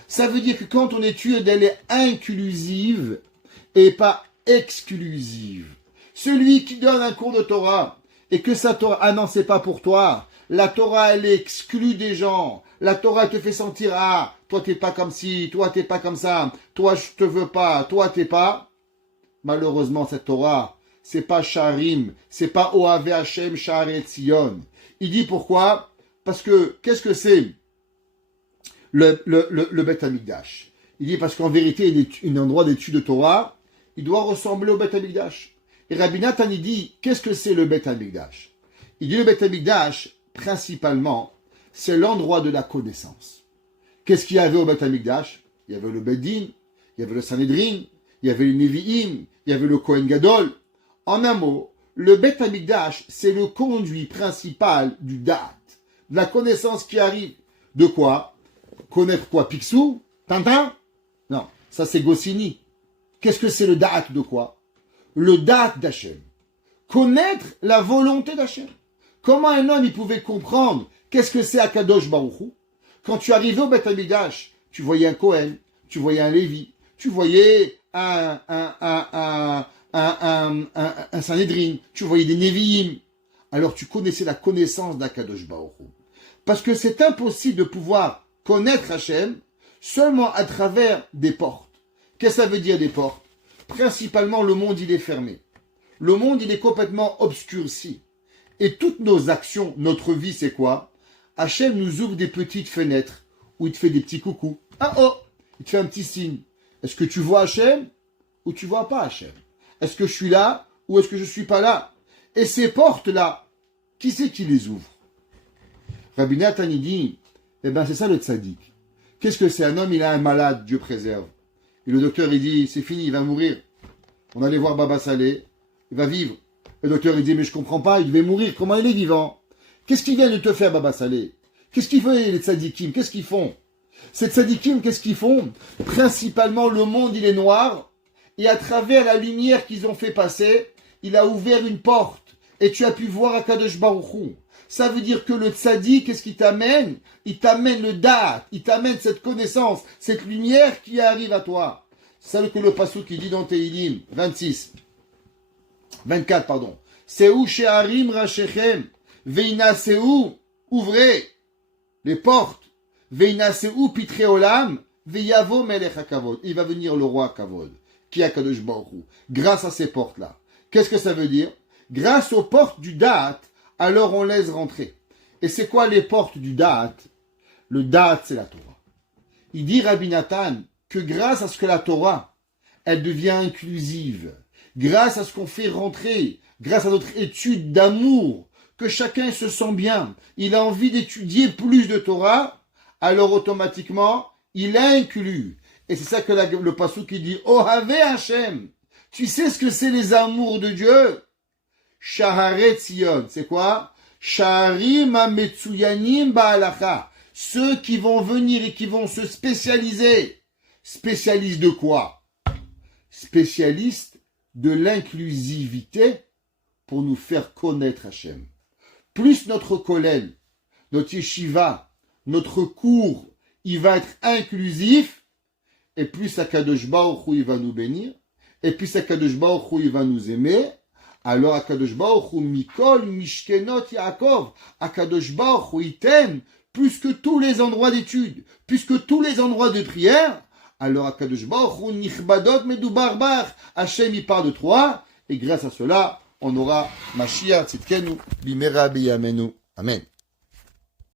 Ça veut dire que quand on étude, elle est inclusive et pas exclusive. Celui qui donne un cours de Torah et que sa Torah, ah non, c'est pas pour toi. La Torah, elle exclut des gens. La Torah te fait sentir, ah, toi t'es pas comme ci, toi t'es pas comme ça, toi je te veux pas, toi t'es pas. Malheureusement, cette Torah, c'est pas Sharim, c'est pas Oave Hashem Sha'arei Tzion. Il dit pourquoi? Parce que, qu'est-ce que c'est le Beth Amikdash? Il dit parce qu'en vérité, un endroit d'étude de Torah, il doit ressembler au Beth Amikdash. Et Rabbi Nathan, il dit, qu'est-ce que c'est le Beth Amikdash? Il dit le Beth Amikdash, principalement, c'est l'endroit de la connaissance. Qu'est-ce qu'il y avait au Beth Amikdash? Il y avait le Beddin, il y avait le Sanhedrin, il y avait le Nevi'im, il y avait le Kohen Gadol. En un mot, le Beth Amikdash, c'est le conduit principal du Da'at, de la connaissance qui arrive. De quoi? Connaître quoi? Picsou? Tintin? Non, ça c'est Goscinny. Qu'est-ce que c'est le Da'at de quoi? Le Da'at d'Hachem. Connaître la volonté d'Hachem. Comment un homme il pouvait comprendre qu'est-ce que c'est Akadosh Baruch Hu? Quand tu arrivais au Beth Amikdash, tu voyais un Kohen, tu voyais un Lévi, tu voyais un Sanhedrin, tu voyais des Nevi'im. Alors tu connaissais la connaissance d'Akadosh Baruch Hu. Parce que c'est impossible de pouvoir connaître Hachem seulement à travers des portes. Qu'est-ce que ça veut dire des portes? Principalement, le monde il est fermé. Le monde il est complètement obscurci. Et toutes nos actions, notre vie c'est quoi? Hachem nous ouvre des petites fenêtres où il te fait des petits coucous. Ah oh! Il te fait un petit signe. Est-ce que tu vois Hachem ou tu vois pas Hachem? Est-ce que je suis là ou est-ce que je suis pas là? Et ces portes-là, qui c'est qui les ouvre? Rabbi Nathan dit, eh ben c'est ça le tzaddik. Qu'est-ce que c'est? Un homme, il a un malade, Dieu préserve. Et le docteur, il dit, c'est fini, il va mourir. On allait voir Baba Saleh, il va vivre. Le docteur, il dit, mais je comprends pas, il devait mourir, comment il est vivant? Qu'est-ce qu'il vient de te faire, Baba Saleh? Qu'est-ce qu'ils font les tzaddikim? Qu'est-ce qu'ils font? Ces tzaddikim, qu'est-ce qu'ils font? Principalement, le monde, il est noir. Et à travers la lumière qu'ils ont fait passer, il a ouvert une porte. Et tu as pu voir Akadosh Baruch Hu. Ça veut dire que le tzaddik, qu'est-ce qu'il t'amène? Il t'amène le da'at, il t'amène cette connaissance, cette lumière qui arrive à toi. C'est ça que le pasuk qui dit dans Tehilim 24, pardon. Seou she'arim rachechem, veinaseu, ouvrez les portes, veinaseu pitre olam, veyavo melech hakavod. Il va venir le roi Kavod, qui est Akadosh Baruch Hu, grâce à ces portes-là. Qu'est-ce que ça veut dire? Grâce aux portes du da'at, alors on laisse rentrer. Et c'est quoi les portes du Da'at? Le Da'at, c'est la Torah. Il dit Rabbi Nathan que grâce à ce que la Torah, elle devient inclusive, grâce à ce qu'on fait rentrer, grâce à notre étude d'amour, que chacun se sent bien, il a envie d'étudier plus de Torah, alors automatiquement, il inclut. Et c'est ça que le pasuk qui dit Ohave Hashem. Tu sais ce que c'est les amours de Dieu? Sha'arei Tzion, c'est quoi? Sha'arim HaMetsuyanim Ba'alacha. Ceux qui vont venir et qui vont se spécialiser Spécialiste de quoi? Spécialiste de l'inclusivité pour nous faire connaître Hachem. Plus notre kollel, notre yeshiva, notre cours, il va être inclusif, et plus Akadosh Baruch Hu il va nous bénir, et plus Akadosh Baruch Hu il va nous aimer, alors Akadosh Baruch Hu Mikol Mishkenot Yaakov, Akadosh Baruch Hu il t'aime plus que tous les endroits d'études, plus que tous les endroits de prière, alors Akadosh Baruch Hu Nichbadot Medoubar Bar, Hachem il parle de toi, et grâce à cela, on aura Mashiach Tzidkenu Bimera Biyamenu. Amen.